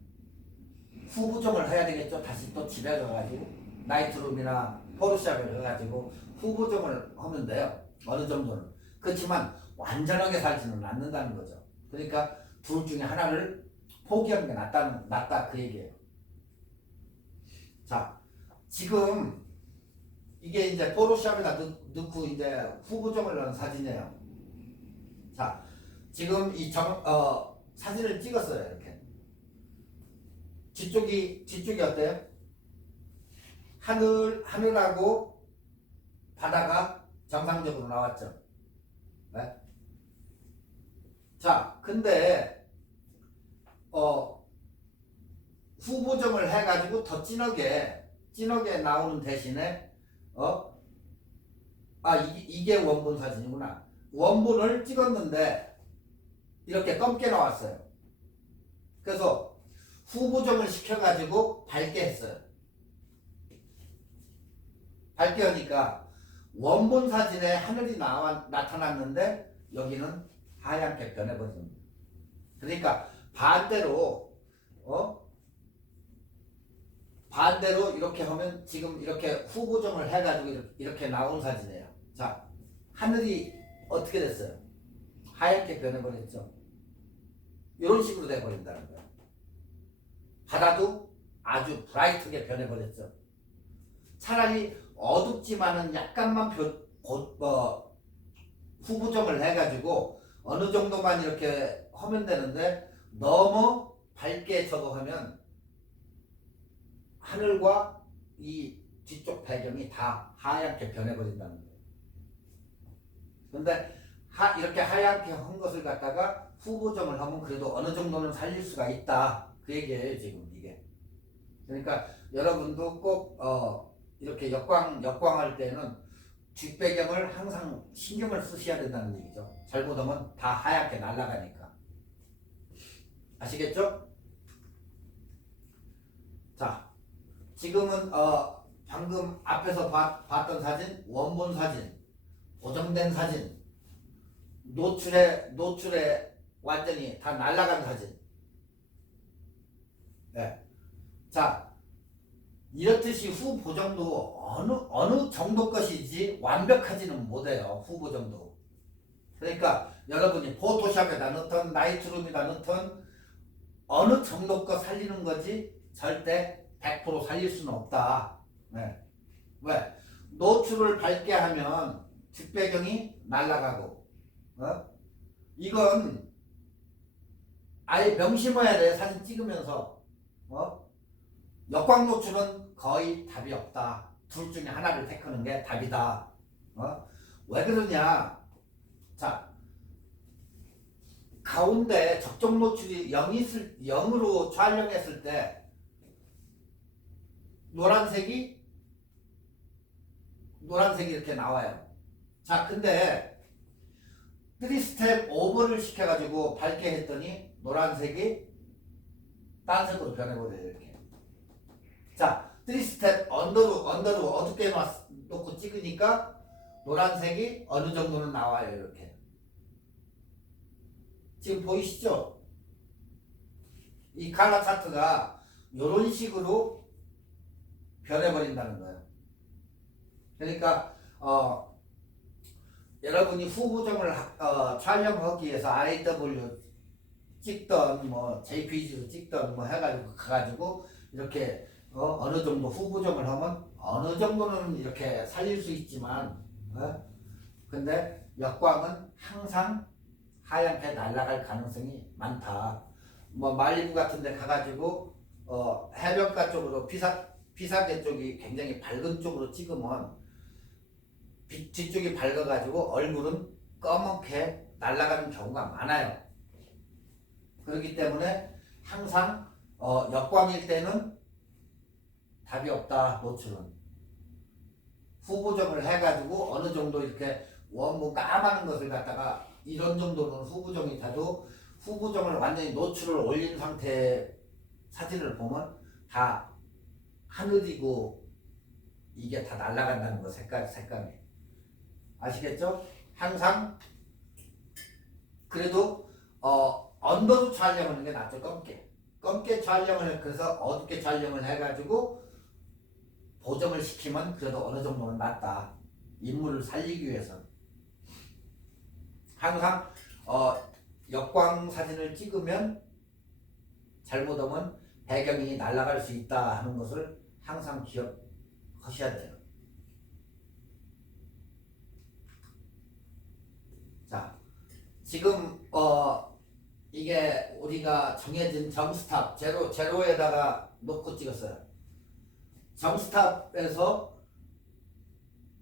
후보정을 해야 되겠죠. 다시 또 집에 가가지고 나이트룸이나 포토샵을 해가지고 후보정을 하면 돼요. 어느 정도는. 그렇지만 완전하게 살지는 않는다는 거죠. 그러니까 둘 중에 하나를 포기하는 게 낫다 그 얘기예요. 자, 지금 이게 이제 포토샵에다 넣고 이제 후보정을 넣은 사진이에요. 자, 지금 사진을 찍었어요. 이렇게. 뒤쪽이 어때요? 하늘하고 바다가 정상적으로 나왔죠. 네? 자, 근데 후보정을 해가지고 더 진하게 나오는 대신에 이게 원본 사진이구나. 원본을 찍었는데 이렇게 검게 나왔어요. 그래서 후보정을 시켜가지고 밝게 했어요. 밝게 하니까 원본 사진에 하늘이 나타났는데 여기는 하얗게 변해버립니다. 그러니까 반대로 반대로 이렇게 하면 지금 이렇게 후보정을 해가지고 이렇게 나온 사진이에요. 자, 하늘이 어떻게 됐어요? 하얗게 변해버렸죠. 이런 식으로 돼버린다는 거예요. 바다도 아주 브라이트하게 변해버렸죠. 차라리 어둡지만은 약간만 후보정을 해가지고 어느 정도만 이렇게 하면 되는데 너무 밝게 저거 하면 하늘과 이 뒤쪽 배경이 다 하얗게 변해버린다는 거예요. 근데 이렇게 하얗게 한 것을 갖다가 후보정을 하면 그래도 어느 정도는 살릴 수가 있다. 그 얘기예요, 지금 이게. 그러니까 여러분도 꼭 이렇게 역광할 때는 뒷배경을 항상 신경을 쓰셔야 된다는 얘기죠. 잘못하면 다 하얗게 날아가니까. 아시겠죠? 자, 지금은 방금 앞에서 봤던 사진, 원본 사진, 보정된 사진, 노출에 완전히 다 날아간 사진. 네. 자, 이렇듯이 후보정도 어느 정도 것이지 완벽하지는 못해요. 후보정도. 그러니까 여러분이 포토샵에다 넣던 라이트룸에다 넣던 어느 정도 거 살리는 거지 절대 100% 살릴 수는 없다. 네. 왜? 노출을 밝게 하면 뒷배경이 날아가고 이건 아예 명심해야 돼. 사진 찍으면서 역광 노출은 거의 답이 없다. 둘 중에 하나를 택하는 게 답이다. 왜 그러냐? 자, 가운데 적정 노출이 0으로 촬영했을 때 노란색이 이렇게 나와요. 자, 근데 3스텝 오버를 시켜가지고 밝게 했더니 노란색이 딴 색으로 변해버려요. 이렇게. 자, 3스텝 언더로 어둡게 놓고 찍으니까 노란색이 어느 정도는 나와요. 이렇게. 지금 보이시죠? 이 컬러 차트가 이런 식으로 변해버린다는 거예요. 그러니까 여러분이 후보정을 촬영하기 위해서 RAW 찍던 뭐 JPG로 찍던 뭐 해가지고 가가지고 이렇게 어느 정도 후보정을 하면 어느 정도는 이렇게 살릴 수 있지만 근데 역광은 항상 하얗게 날아갈 가능성이 많다. 뭐 말리부 같은 데 가가지고 해변가 쪽으로 피사계 쪽이 굉장히 밝은 쪽으로 찍으면 뒤쪽이 밝아가지고 얼굴은 검게 날아가는 경우가 많아요. 그렇기 때문에 항상 역광일 때는 답이 없다. 노출은 후보정을 해가지고 어느 정도 이렇게 원본 까마는 것을 갖다가 이런 정도는 후보정이 타도 후보정을 완전히 노출을 올린 상태 사진을 보면 다 하늘이고 이게 다 날아간다는 거 색감이 아시겠죠? 항상 그래도 언더로 촬영하는 게 낫죠. 검게 촬영을 그래서 어둡게 촬영을 해가지고 보정을 시키면 그래도 어느 정도는 낫다. 인물을 살리기 위해서 항상 역광 사진을 찍으면 잘못하면 배경이 날아갈 수 있다 하는 것을 항상 기억하셔야 돼요. 자, 지금 이게 우리가 정해진 점스탑 제로에다가 놓고 찍었어요. 점스탑에서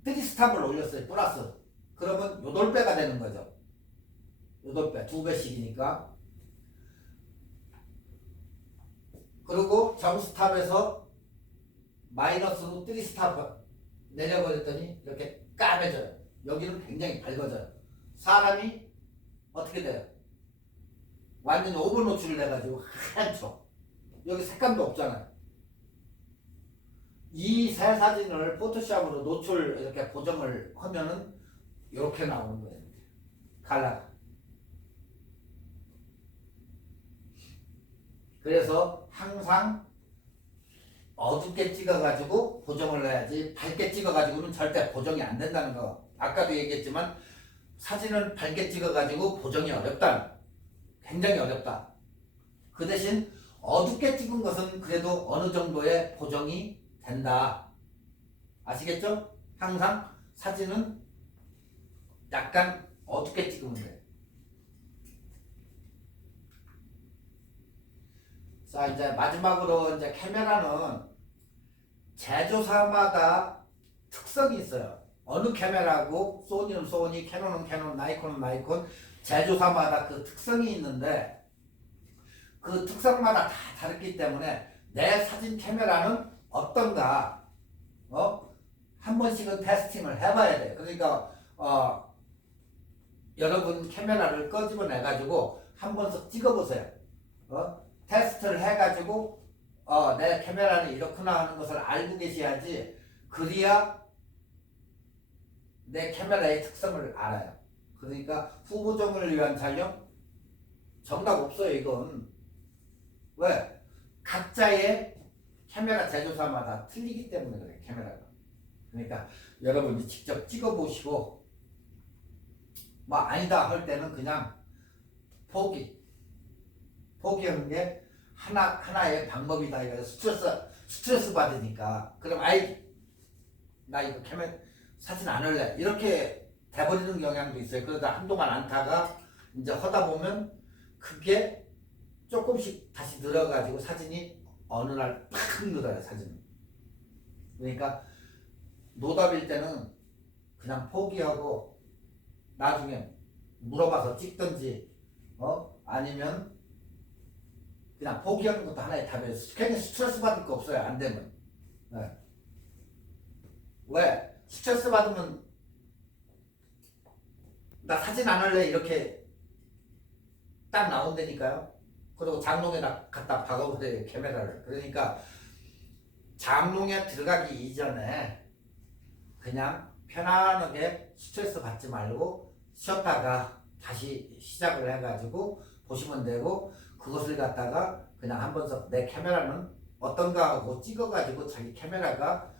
3스탑을 올렸어요. 플러스. 그러면 8배가 되는 거죠. 8배, 2배씩이니까. 그리고 점스탑에서 마이너스로 3스탑 내려버렸더니 이렇게 까매져요. 여기는 굉장히 밝아져요. 사람이 어떻게 돼요? 완전히 오버 노출을 해가지고 하얗죠. 여기 색감도 없잖아요. 이 세 사진을 포토샵으로 노출 이렇게 보정을 하면은 이렇게 나오는 거예요. 컬러가. 그래서 항상 어둡게 찍어가지고 보정을 해야지 밝게 찍어가지고는 절대 보정이 안 된다는 거. 아까도 얘기했지만 사진을 밝게 찍어가지고 보정이 어렵다. 굉장히 어렵다. 그 대신 어둡게 찍은 것은 그래도 어느 정도의 보정이 된다. 아시겠죠? 항상 사진은 약간 어둡게 찍으면 돼. 자, 이제 마지막으로 이제 카메라는 제조사마다 특성이 있어요. 어느 카메라고 소니는 소니, 캐논은 캐논, 나이콘은 나이콘 제조사마다 그 특성이 있는데 그 특성마다 다 다르기 때문에 내 사진 카메라는 어떤가 한 번씩은 테스팅을 해봐야 돼요. 그러니까 여러분 카메라를 끄집어내 가지고 한 번씩 찍어보세요. 테스트를 해가지고 내 카메라는 이렇구나 하는 것을 알고 계셔야지 그래야 내 카메라의 특성을 알아요. 그러니까 후보정을 위한 촬영 정답 없어요. 이건 왜? 각자의 카메라 제조사마다 틀리기 때문에 그래. 카메라가. 그러니까 여러분이 직접 찍어보시고 뭐 아니다 할 때는 그냥 포기하는 게 하나의 방법이다. 이거 스트레스 받으니까 그럼 나 이거 카메라 사진 안 할래 이렇게 돼버리는 경향도 있어요. 그러다 한동안 안타가 이제 하다 보면 그게 조금씩 다시 늘어가지고 사진이 어느 날 팍 늘어요. 사진은. 그러니까 노답일 때는 그냥 포기하고 나중에 물어봐서 찍든지 아니면 그냥 포기하는 것도 하나의 답이에요. 괜히 스트레스 받을 거 없어요. 안 되면. 네. 왜? 스트레스 받으면 나 사진 안 할래 이렇게 딱 나온다니까요. 그리고 장롱에다 갖다 박아보세요. 카메라를. 그러니까 장롱에 들어가기 이전에 그냥 편안하게 스트레스 받지 말고 쉬었다가 다시 시작을 해가지고 보시면 되고 그것을 갖다가 그냥 한 번씩 내 카메라는 어떤가 하고 찍어가지고 자기 카메라가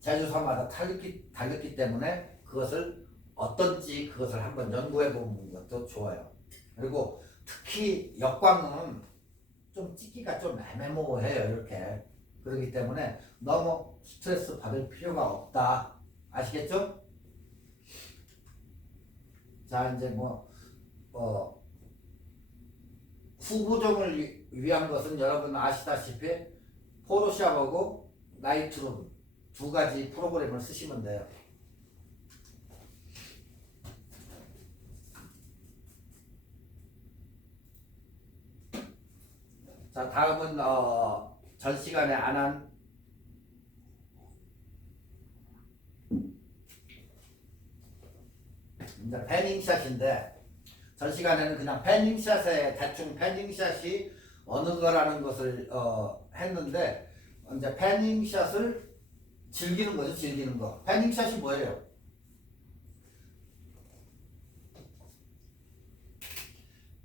제조사마다 다르기 때문에 그것을 어떤지 그것을 한번 연구해 보는 것도 좋아요. 그리고 특히 역광은 좀 찍기가 좀 애매모호해요. 이렇게. 그렇기 때문에 너무 스트레스 받을 필요가 없다. 아시겠죠? 자, 이제 후보정을 위한 것은 여러분 아시다시피 포토샵하고 라이트룸 두 가지 프로그램을 쓰시면 돼요. 자, 다음은 전 시간에 안 한 이제 패닝샷인데 전 시간에는 그냥 패닝샷에 대충 패닝샷이 어느 거라는 것을 했는데 이제 패닝샷을 즐기는 거죠. 즐기는 거. 패닝샷이 뭐예요?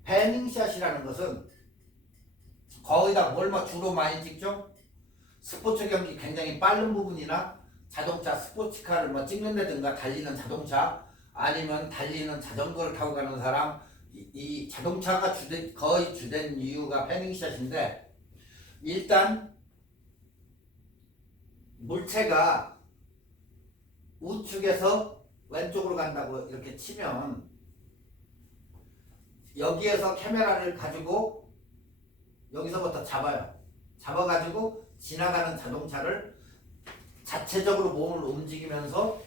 패닝샷이라는 것은 거의 다 뭘 주로 많이 찍죠? 스포츠 경기 굉장히 빠른 부분이나 자동차 스포츠카를 찍는다든가 달리는 자동차 아니면 달리는 자전거를 타고 가는 사람 이 자동차가 거의 주된 이유가 패닝샷인데 일단 물체가 우측에서 왼쪽으로 간다고 이렇게 치면 여기에서 카메라를 가지고 여기서부터 잡아가지고 지나가는 자동차를 자체적으로 몸을 움직이면서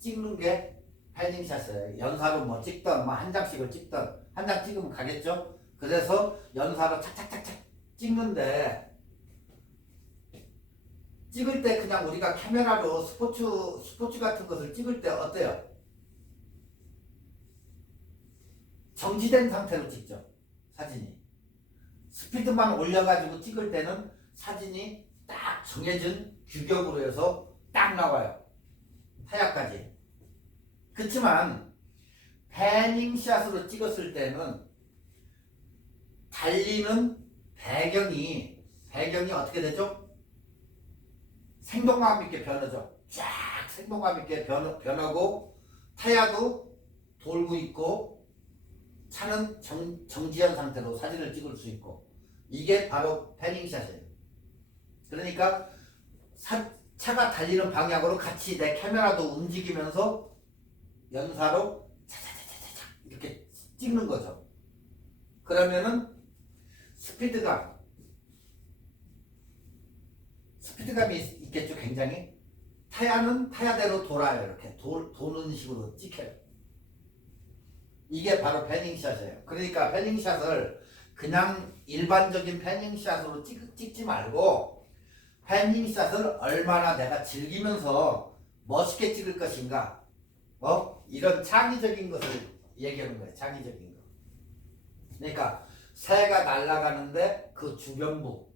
찍는 게 패닝샷이에요. 연사로 찍던 한 장씩을 찍던 한 장 찍으면 가겠죠. 그래서 연사로 착착착착 찍는데 찍을 때 그냥 우리가 카메라로 스포츠 같은 것을 찍을 때 어때요? 정지된 상태로 찍죠. 사진이. 스피드만 올려가지고 찍을 때는 사진이 딱 정해진 규격으로 해서 딱 나와요. 하얗까지. 그렇지만 패닝샷으로 찍었을 때는 달리는 배경이 배경이 어떻게 되죠? 생동감 있게 변하죠. 쫙 생동감 있게 변하고 타야도 돌고 있고 차는 정지한 상태로 사진을 찍을 수 있고 이게 바로 패닝샷이에요. 그러니까 차가 달리는 방향으로 같이 내 카메라도 움직이면서 연사로 차차차차차 이렇게 찍는 거죠. 그러면은 스피드감이 있겠죠. 굉장히 타야는 타야대로 돌아요. 이렇게 도는 식으로 찍혀요. 이게 바로 패닝샷이에요. 그러니까 패닝샷을 그냥 일반적인 패닝샷으로 찍지 말고 패닝샷을 얼마나 내가 즐기면서 멋있게 찍을 것인가 이런 창의적인 것을 얘기하는 거예요. 창의적인 거. 그러니까 새가 날아가는데 그 주변부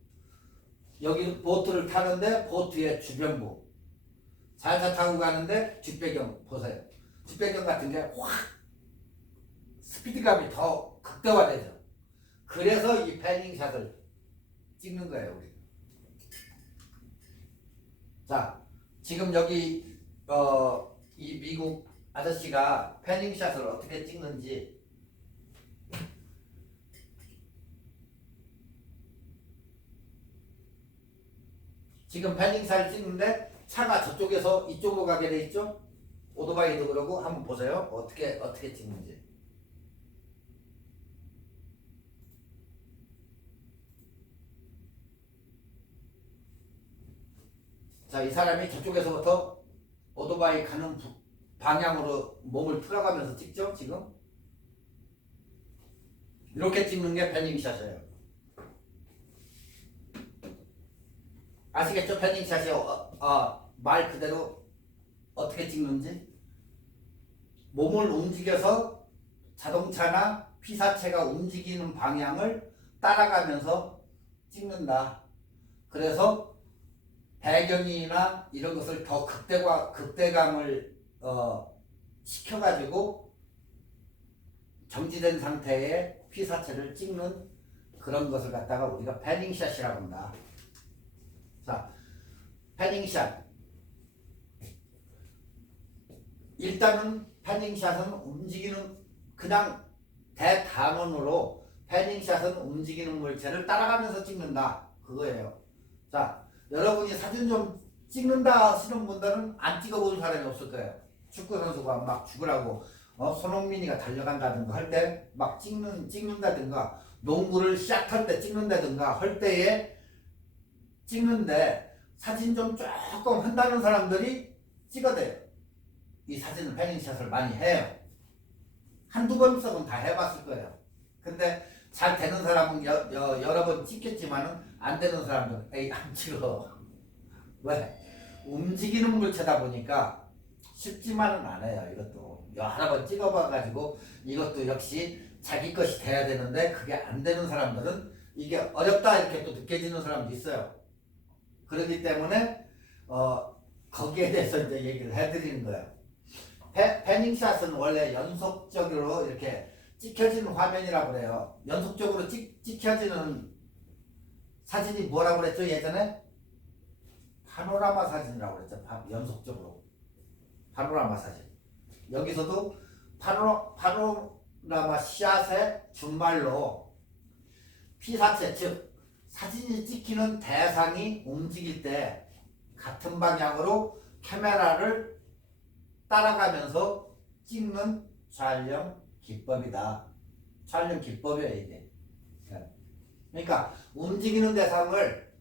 여기 보트를 타는데 보트의 주변부 자동차 타고 가는데 뒷배경 보세요. 뒷배경 같은 게 확 스피드감이 더 극대화되죠. 그래서 이 패닝샷을 찍는 거예요. 우리. 자, 지금 여기 이 미국 아저씨가 패닝샷을 어떻게 찍는지 지금 패닝샷을 찍는데 차가 저쪽에서 이쪽으로 가게 돼 있죠? 오토바이도 그러고 한번 보세요. 어떻게 찍는지. 자, 이 사람이 저쪽에서부터 오토바이 가는 방향으로 몸을 풀어가면서 찍죠, 지금? 이렇게 찍는 게 패닝샷이에요. 아시겠죠? 패닝샷이 말 그대로 어떻게 찍는지? 몸을 움직여서 자동차나 피사체가 움직이는 방향을 따라가면서 찍는다. 그래서 배경이나 이런 것을 더 극대감을 시켜가지고 정지된 상태의 피사체를 찍는 그런 것을 갖다가 우리가 패닝샷이라고 한다. 자, 패닝샷. 일단은 패닝샷은 움직이는 그냥 대단원으로 패닝샷은 움직이는 물체를 따라가면서 찍는다. 그거예요. 자, 여러분이 사진 좀 찍는다 하시는 분들은 안 찍어본 사람이 없을 거예요. 축구 선수가 막 죽으라고 손흥민이가 달려간다든가 할 때 막 찍는다든가 농구를 시작할 때 찍는다든가 할 때에 찍는데 사진 좀 조금 한다는 사람들이 찍어대요. 이 사진은 패닝샷을 많이 해요. 한두 번 썩은 다 해봤을 거예요. 근데 잘 되는 사람은 여러 번 찍겠지만은 안 되는 사람들은 에이 안 찍어. 왜? 움직이는 물체다 보니까 쉽지만은 않아요. 이것도 여러 번 찍어봐가지고 이것도 역시 자기 것이 돼야 되는데 그게 안 되는 사람들은 이게 어렵다 이렇게 또 느껴지는 사람도 있어요. 그렇기 때문에 거기에 대해서 이제 얘기를 해드리는 거예요. 패닝샷은 원래 연속적으로 이렇게 찍혀지는 화면이라고 그래요. 연속적으로 찍혀지는 사진이 뭐라고 그랬죠? 예전에 파노라마 사진이라고 그랬죠. 연속적으로 파노라마 사진. 여기서도 파노라마 샷의 준말로 피사체 즉 사진이 찍히는 대상이 움직일 때 같은 방향으로 카메라를 따라가면서 찍는 촬영 기법이다. 촬영 기법이에요 이게. 그러니까 움직이는 대상을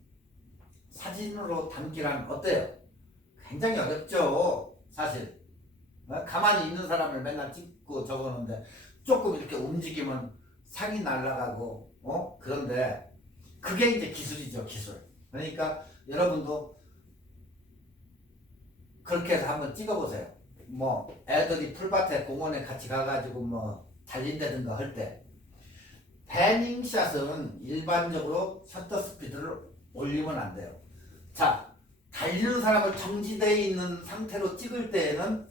사진으로 담기란 어때요? 굉장히 어렵죠. 사실 가만히 있는 사람을 맨날 찍고 적어놓는데 조금 이렇게 움직이면 상이 날아가고 그런데 그게 이제 기술이죠. 기술. 그러니까 여러분도 그렇게 해서 한번 찍어보세요. 뭐 애들이 풀밭에 공원에 같이 가가지고 뭐 달린다든가 할 때 패닝샷은 일반적으로 셔터 스피드를 올리면 안 돼요. 자, 달리는 사람을 정지되어 있는 상태로 찍을 때에는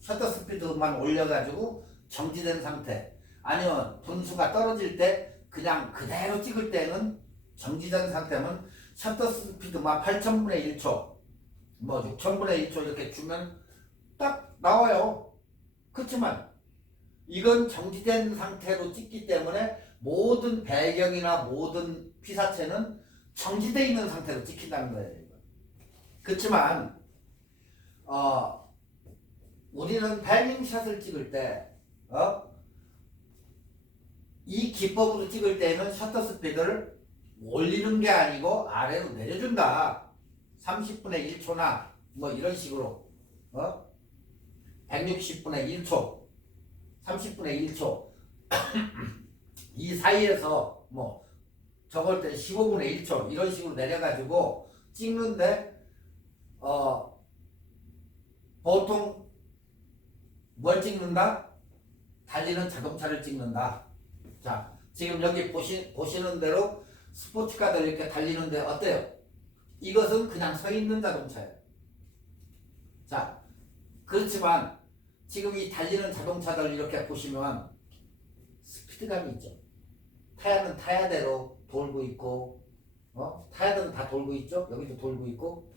셔터 스피드만 올려가지고 정지된 상태, 아니면 분수가 떨어질 때 그냥 그대로 찍을 때는 정지된 상태면 셔터 스피드만 8,000분의 1초, 뭐 6,000분의 1초 이렇게 주면 딱 나와요. 그렇지만 이건 정지된 상태로 찍기 때문에 모든 배경이나 모든 피사체는 정지되어 있는 상태로 찍힌다는 거예요. 그렇지만 우리는 패닝샷을 찍을 때 이 기법으로 찍을 때는 셔터 스피드를 올리는 게 아니고 아래로 내려준다. 30분의 1초나 뭐 이런 식으로 160분의 1초 30분의 1초 이 사이에서 뭐 적을 때 15분의 1초 이런 식으로 내려가지고 찍는데 보통 뭘 찍는다? 달리는 자동차를 찍는다. 자, 지금 여기 보시는 대로 스포츠카들 이렇게 달리는데 어때요? 이것은 그냥 서 있는 자동차예요. 자, 그렇지만 지금 이 달리는 자동차들 이렇게 보시면 스피드감이 있죠. 타야는 타야대로 돌고 있고, 타야들은 다 돌고 있죠. 여기도 돌고 있고.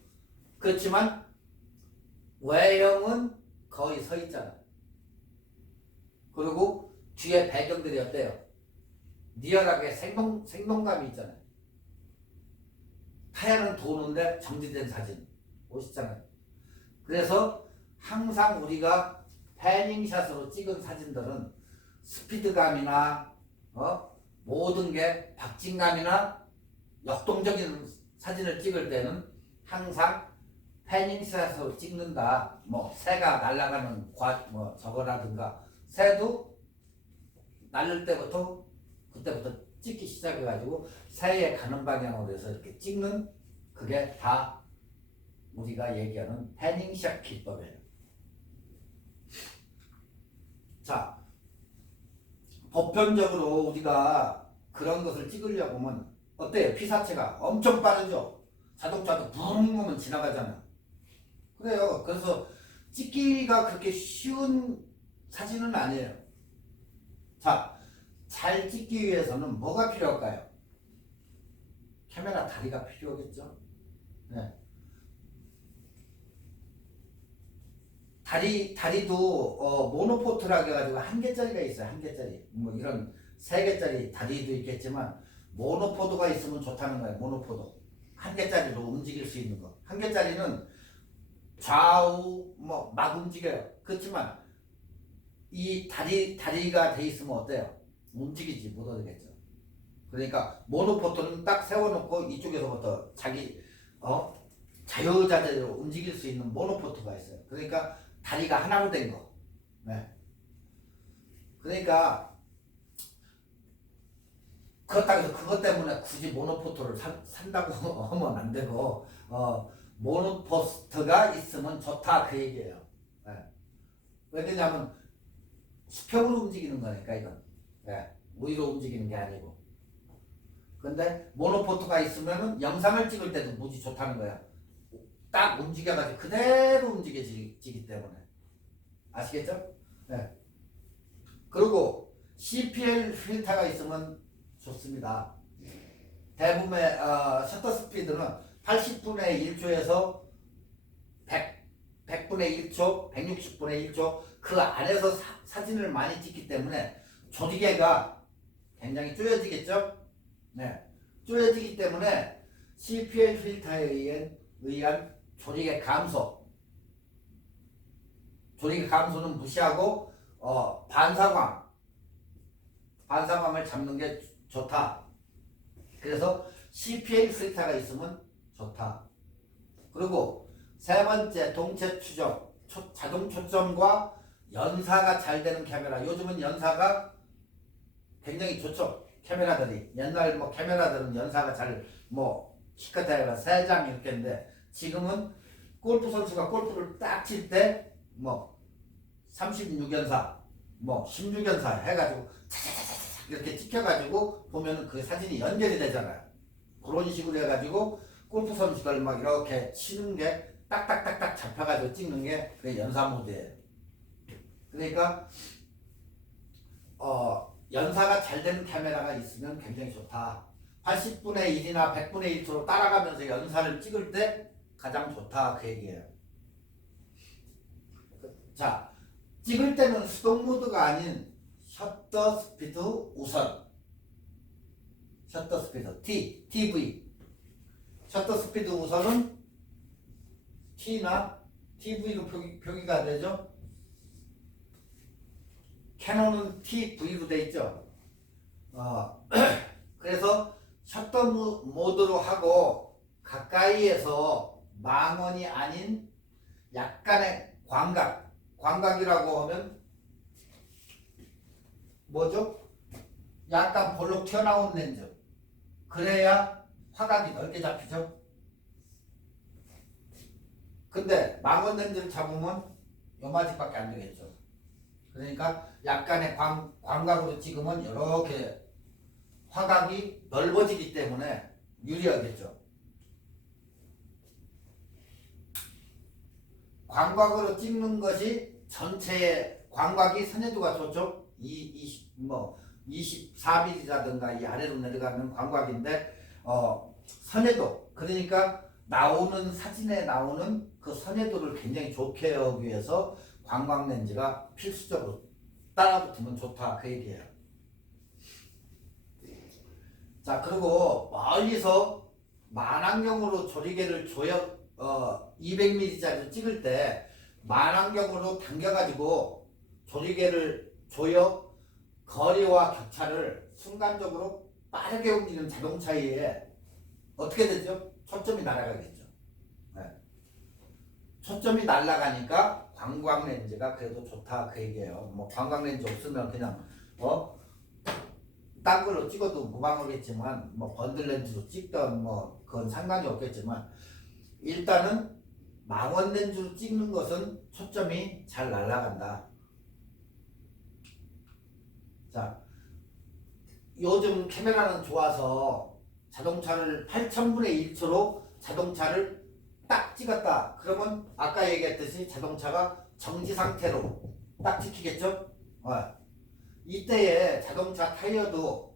그렇지만 외형은 거의 서 있잖아. 그리고 뒤에 배경들이 어때요? 리얼하게 생동감이 있잖아요. 타야는 도는데 정지된 사진 멋있잖아요. 그래서 항상 우리가 패닝샷으로 찍은 사진들은 스피드감이나 모든 게 박진감이나 역동적인 사진을 찍을 때는 항상 패닝샷으로 찍는다. 뭐 새가 날아가는 저거라든가 새도 날릴 때부터 그때부터 찍기 시작해가지고 새에 가는 방향으로 해서 이렇게 찍는 그게 다 우리가 얘기하는 패닝샷 기법이에요. 자, 보편적으로 우리가 그런 것을 찍으려고 하면 어때요? 피사체가 엄청 빠르죠? 자동차도 붕 하면 지나가잖아. 그래요. 그래서 찍기가 그렇게 쉬운 사진은 아니에요. 자, 잘 찍기 위해서는 뭐가 필요할까요? 카메라 다리가 필요하겠죠? 네. 다리도 모노포트라고 해가지고 한 개짜리가 있어요. 한 개짜리. 뭐 이런 세 개짜리 다리도 있겠지만 모노포드가 있으면 좋다는 거예요. 모노포드. 한 개짜리로 움직일 수 있는 거. 한 개짜리는 좌우 뭐 막 움직여요. 그렇지만 이 다리가 돼 있으면 어때요? 움직이지 못하겠죠. 그러니까 모노포트는 딱 세워놓고 이쪽에서부터 자기 자유자재로 움직일 수 있는 모노포트가 있어요. 그러니까 다리가 하나로 된 거. 네. 그러니까 그렇다고 해서 그것 때문에 굳이 모노포트를 산다고 하면 안 되고 모노포스트가 있으면 좋다 그 얘기예요. 네. 왜냐하면 수평으로 움직이는 거니까 이건. 네. 우위로 움직이는 게 아니고. 근데 모노포트가 있으면은 영상을 찍을 때도 무지 좋다는 거야. 딱 움직여가지고 그대로 움직여지기 때문에. 아시겠죠? 네. 그리고 CPL 필터가 있으면 좋습니다. 대부분의 셔터 스피드는 80분의 1초에서 100분의 1초, 160분의 1초 그 안에서 사진을 많이 찍기 때문에 조리개가 굉장히 쪼여지겠죠? 네. 쪼여지기 때문에 CPL 필터에 의한 조리개 감소는 무시하고 반사광을 잡는 게 좋다. 그래서 CPL 필터가 있으면 좋다. 그리고 세 번째 동체 추적, 자동 초점과 연사가 잘 되는 카메라. 요즘은 연사가 굉장히 좋죠. 카메라들이 옛날 카메라들은 연사가 잘 기껏해야 3장 이렇게 했는데 지금은 골프 선수가 골프를 딱 칠 때 36연사 16연사 해가지고 이렇게 찍혀가지고 보면은 그 사진이 연결이 되잖아요. 그런 식으로 해가지고 골프 선수들 이렇게 치는 게 딱딱딱딱 잡혀가지고 찍는 게 그게 연사 모드예요. 그러니까 연사가 잘 되는 카메라가 있으면 굉장히 좋다. 80분의 1이나 100분의 1초로 따라가면서 연산을 찍을 때 가장 좋다 그 얘기예요. 자, 찍을 때는 수동 모드가 아닌 셔터 스피드 우선, 셔터 스피드 TV 셔터 스피드 우선은 T나 TV로 표기가 되죠. 캐논은 TV로 돼 있죠. 그래서 셔터 모드로 하고 가까이에서 망원이 아닌 약간의 광각이라고 하면 뭐죠? 약간 볼록 튀어나온 렌즈. 그래야 화각이 넓게 잡히죠. 근데 망원 렌즈를 잡으면 요마직밖에 안 되겠죠. 그러니까 약간의 광각으로 찍으면 이렇게 화각이 넓어지기 때문에 유리하겠죠. 광각으로 찍는 것이 전체의 광각이 선회도가 좋죠. 24mm라든가 이 아래로 내려가면 광각인데 선회도 그러니까 나오는 사진에 나오는 그 선회도를 굉장히 좋게 하기 위해서 광각 렌즈가 필수적으로 따라붙으면 좋다 그 얘기예요. 자, 그리고 멀리서 만안경으로 조리개를 조여 200mm짜리를 찍을 때 만안경으로 당겨가지고 조리개를 조여 거리와 격차를 순간적으로 빠르게 움직이는 자동차에 어떻게 되죠? 초점이 날아가겠죠. 네. 초점이 날아가니까 광각 렌즈가 그래도 좋다 그 얘기예요. 뭐 광각 렌즈 없으면 그냥 딴 걸로 찍어도 무방하겠지만 뭐 번들 렌즈로 찍던 뭐 그건 상관이 없겠지만 일단은 망원 렌즈로 찍는 것은 초점이 잘 날아간다. 자, 요즘 카메라는 좋아서 자동차를 8000분의 1초로 자동차를 딱 찍었다. 그러면 아까 얘기했듯이 자동차가 정지 상태로 딱 찍히겠죠? 이때에 자동차 타이어도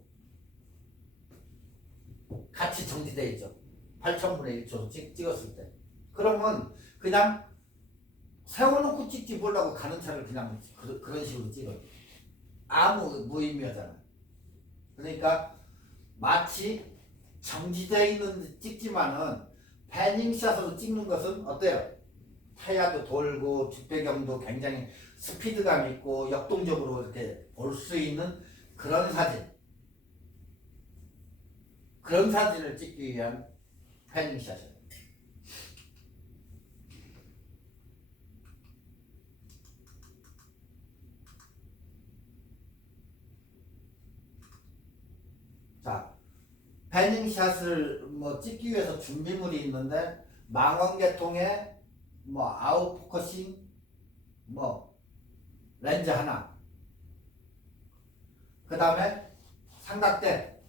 같이 정지되어 있죠. 8000분의 1초 찍었을 때. 그러면 그냥 세워놓고 찍지 보려고 가는 차를 그냥 그런 식으로 찍어요. 아무 무의미하잖아. 그러니까 마치 정지되어 있는 찍지만은 패닝샷으로 찍는 것은 어때요? 타야도 돌고 뒷배경도 굉장히 스피드감 있고 역동적으로 이렇게 볼 수 있는 그런 사진을 찍기 위한 패닝샷이에요. 자, 패닝샷을 뭐 찍기 위해서 준비물이 있는데 망원계통에 뭐 아웃포커싱 뭐 렌즈 하나, 그 다음에 삼각대,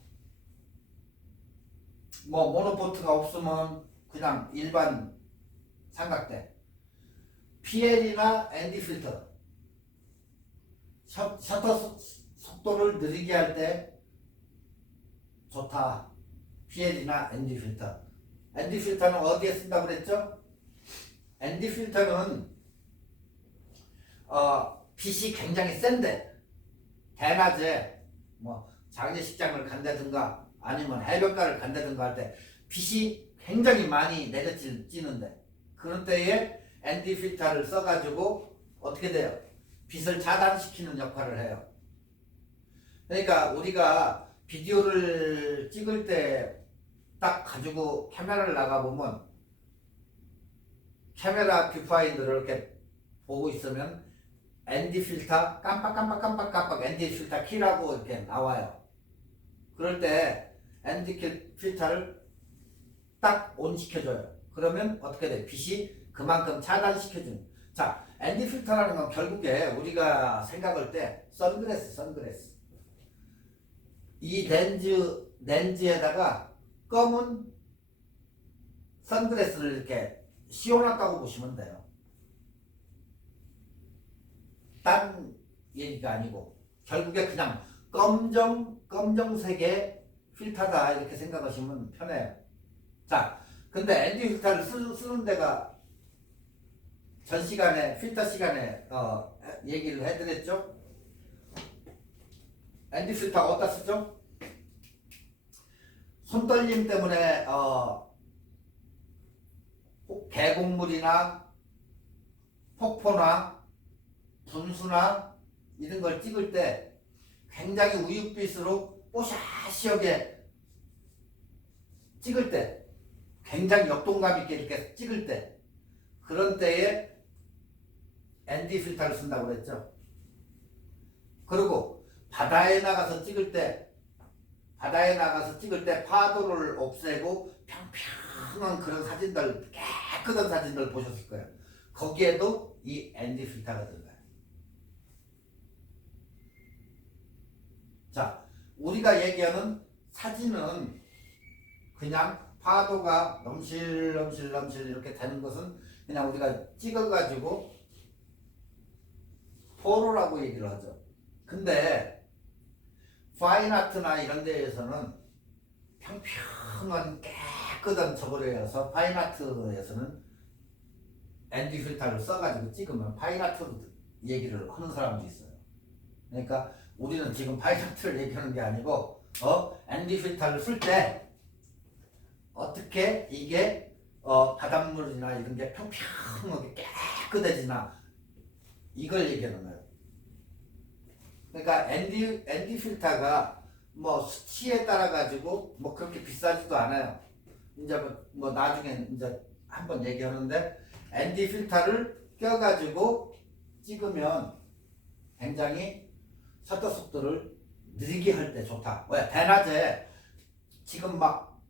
뭐 모노포트가 없으면 그냥 일반 삼각대, PL이나 ND 필터, 셔터 속도를 느리게 할 때 좋다. PL이나 ND 필터. ND 필터는 어디에 쓴다고 그랬죠? ND 필터는 빛이 굉장히 센데 대낮에 뭐 장례식장을 간다든가 아니면 해변가를 간다든가 할 때 빛이 굉장히 많이 내려지는데 그런 때에 ND 필터를 써가지고 어떻게 돼요? 빛을 차단시키는 역할을 해요. 그러니까 우리가 비디오를 찍을 때 딱 가지고 카메라를 나가보면 카메라 뷰파인더를 이렇게 보고 있으면 ND 필터 깜빡 ND 필터 키라고 이렇게 나와요. 그럴 때 ND 필터를 딱 온 시켜줘요. 그러면 어떻게 돼? 빛이 그만큼 차단시켜주는. 자, ND 필터라는 건 결국에 우리가 생각할 때 선글라스. 이 렌즈에다가 검은 선글라스를 이렇게 씌워놨다고 보시면 돼요. 딴 얘기가 아니고 결국에 그냥 검정색의 필터다 이렇게 생각하시면 편해요. 자, 근데 ND 필터를 쓰는 데가 전 시간에 필터 시간에 얘기를 해드렸죠. ND 필터 어디다 쓰죠? 손떨림 때문에 계곡물이나 폭포나 분수나 이런 걸 찍을 때 굉장히 우윳빛으로 뽀샤시하게 찍을 때, 굉장히 역동감 있게 이렇게 찍을 때, 그런 때에 ND 필터를 쓴다고 그랬죠. 그리고 바다에 나가서 찍을 때 파도를 없애고 평평한 그런 사진들, 깨끗한 사진들 보셨을 거예요. 거기에도 이 ND 필터가 들어가요. 자, 우리가 얘기하는 사진은 그냥 파도가 넘실넘실 이렇게 되는 것은 그냥 우리가 찍어가지고 포로라고 얘기를 하죠. 근데 파인아트나 이런 데에서는 평평한 깨끗한 저거래여서 파인아트에서는 ND 필터를 써가지고 찍으면 파인아트 얘기를 하는 사람도 있어요. 그러니까 우리는 지금 파인아트를 얘기하는 게 아니고 ND 필터를 쓸 때 어떻게 이게 바닷물이나 이런 게 평평하게 깨끗해지나 이걸 얘기하는 거예요. 그러니까 ND 필터가 뭐 수치에 따라 가지고 뭐 그렇게 비싸지도 않아요. 이제 뭐 나중에 이제 한번 얘기하는데 ND 필터를 껴가지고 찍으면 굉장히 셔터 속도를 느리게 할 때 좋다. 왜? 대낮에 지금 막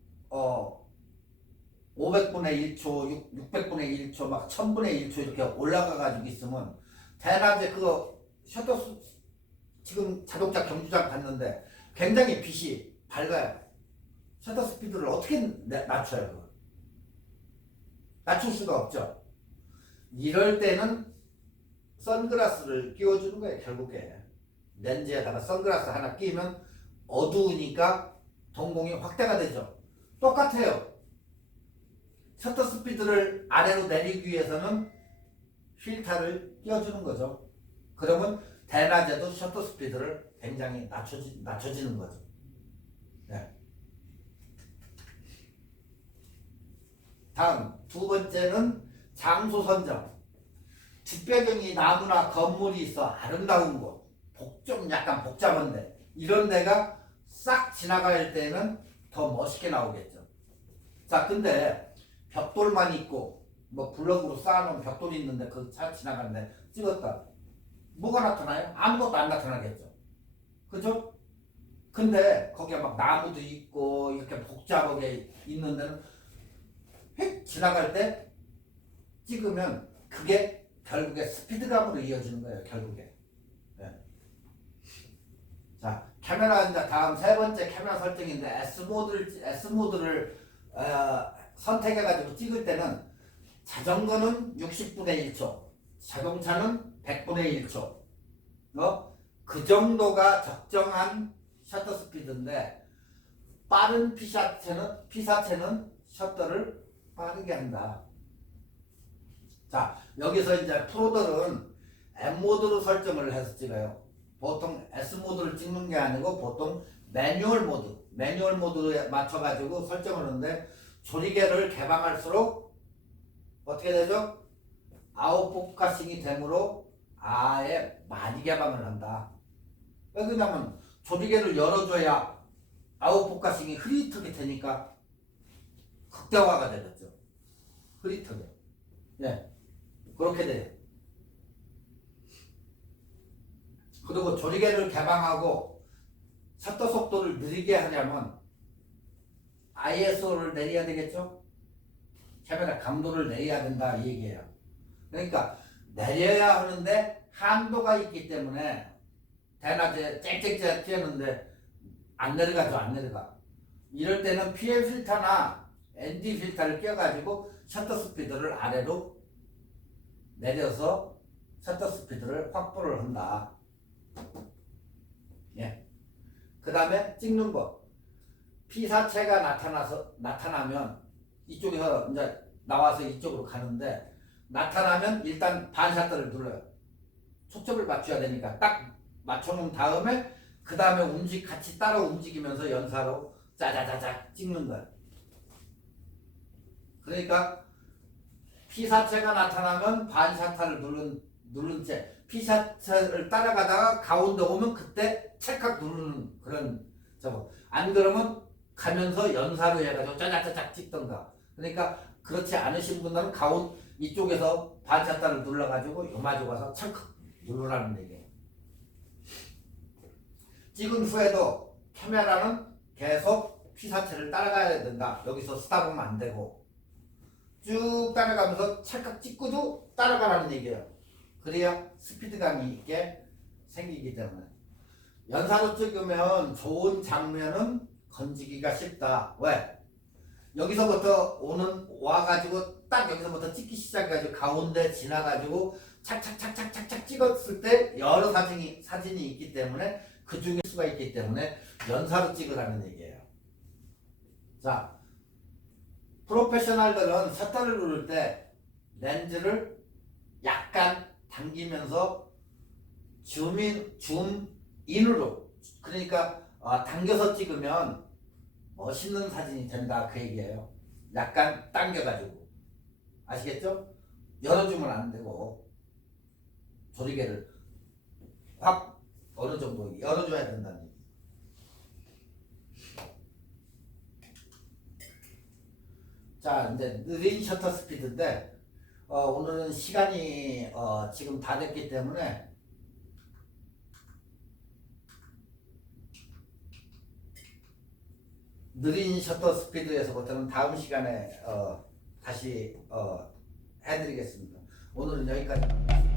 500분의 1초, 600분의 1초, 막 1000분의 1초 이렇게 올라가 가지고 있으면 대낮에 그거 셔터 지금 자동차 경주장 갔는데 굉장히 빛이 밝아요. 셔터 스피드를 어떻게 낮춰요? 그거? 낮출 수가 없죠. 이럴 때는 선글라스를 끼워주는 거예요. 결국에 렌즈에다가 선글라스 하나 끼면 어두우니까 동공이 확대가 되죠. 똑같아요. 셔터 스피드를 아래로 내리기 위해서는 필터를 끼워주는 거죠. 그러면 대낮에도 셔터 스피드를 굉장히 낮춰지는 거죠. 네. 다음 두 번째는 장소 선정. 뒷배경이 나무나 건물이 있어 아름다운 곳, 좀 약간 복잡한데 이런 데가 싹 지나갈 때는 더 멋있게 나오겠죠. 자, 근데 벽돌만 있고 뭐 블럭으로 쌓아놓은 벽돌이 있는데 그 차 지나가는데 찍었다. 뭐가 나타나요? 아무것도 안 나타나겠죠. 그죠? 근데 거기에 막 나무도 있고 이렇게 복잡하게 있는 데는 휙 지나갈 때 찍으면 그게 결국에 스피드감으로 이어지는 거예요. 결국에. 네. 자, 카메라 이제 다음 세 번째 카메라 설정인데 S모드를 선택해가지고 찍을 때는 자전거는 60분의 1초, 자동차는 100분의 1초. 그 정도가 적정한 셔터 스피드인데 빠른 피사체는 셔터를 빠르게 한다. 자, 여기서 이제 프로들은 M모드로 설정을 해서 찍어요. 보통 S모드를 찍는 게 아니고 보통 매뉴얼 모드에 맞춰가지고 설정을 하는데 조리개를 개방할수록 어떻게 되죠? 아웃포커싱이 되므로 아예 많이 개방을 한다. 왜 그러냐면 조리개를 열어줘야 아웃포커싱이 흐릿하게 되니까 극대화가 되겠죠. 흐릿하게. 네. 그렇게 돼요. 그리고 조리개를 개방하고 셔터 속도를 느리게 하려면 ISO를 내려야 되겠죠? 카메라 감도를 내려야 된다 이 얘기예요. 그러니까 내려야 하는데 한도가 있기 때문에 대낮에 쨍쨍쨍 튀었는데 안 내려가. 이럴 때는 PL 필터나 ND 필터를 껴가지고 셔터 스피드를 아래로 내려서 셔터 스피드를 확보를 한다. 예. 그 다음에 찍는 거. 피사체가 나타나면 이쪽에서 이제 나와서 이쪽으로 가는데 나타나면 일단 반샷들을 눌러요. 초점을 맞춰야 되니까 딱 맞춰놓은 다음에 그 다음에 같이 따라 움직이면서 연사로 짜자자자 찍는 거야. 그러니까 피사체가 나타나면 반샷타를 누른 채 피사체를 따라가다가 가운데 오면 그때 찰칵 누르는 그런 저거. 안 그러면 가면서 연사로 해가지고 짜자자작 찍던가. 그러니까 그렇지 않으신 분들은 이쪽에서 반샷타를 눌러가지고 요마저 가서 찰칵 누르라는 얘기예요. 찍은 후에도 카메라는 계속 피사체를 따라가야 된다. 여기서 스탑하면 안 되고 쭉 따라가면서 찰칵 찍고도 따라가라는 얘기예요. 그래야 스피드감이 있게 생기기 때문에. 연사로 찍으면 좋은 장면은 건지기가 쉽다. 왜? 여기서부터 와가지고 딱 여기서부터 찍기 시작해가지고 가운데 지나가지고 착착착착착착 찍었을 때 여러 사진이 있기 때문에 그 중에 수가 있기 때문에 연사로 찍으라는 얘기예요. 자, 프로페셔널들은 셔터를 누를 때 렌즈를 약간 당기면서 줌인으로 그러니까 당겨서 찍으면 멋있는 사진이 된다 그 얘기예요. 약간 당겨가지고 아시겠죠? 열어주면 안 되고 조리개를 확 어느 정도 열어줘야 된다는 얘기. 자, 이제 느린 셔터 스피드인데 오늘은 시간이 지금 다 됐기 때문에 느린 셔터 스피드에서부터는 다음 시간에 다시 해드리겠습니다. 오늘은 여기까지.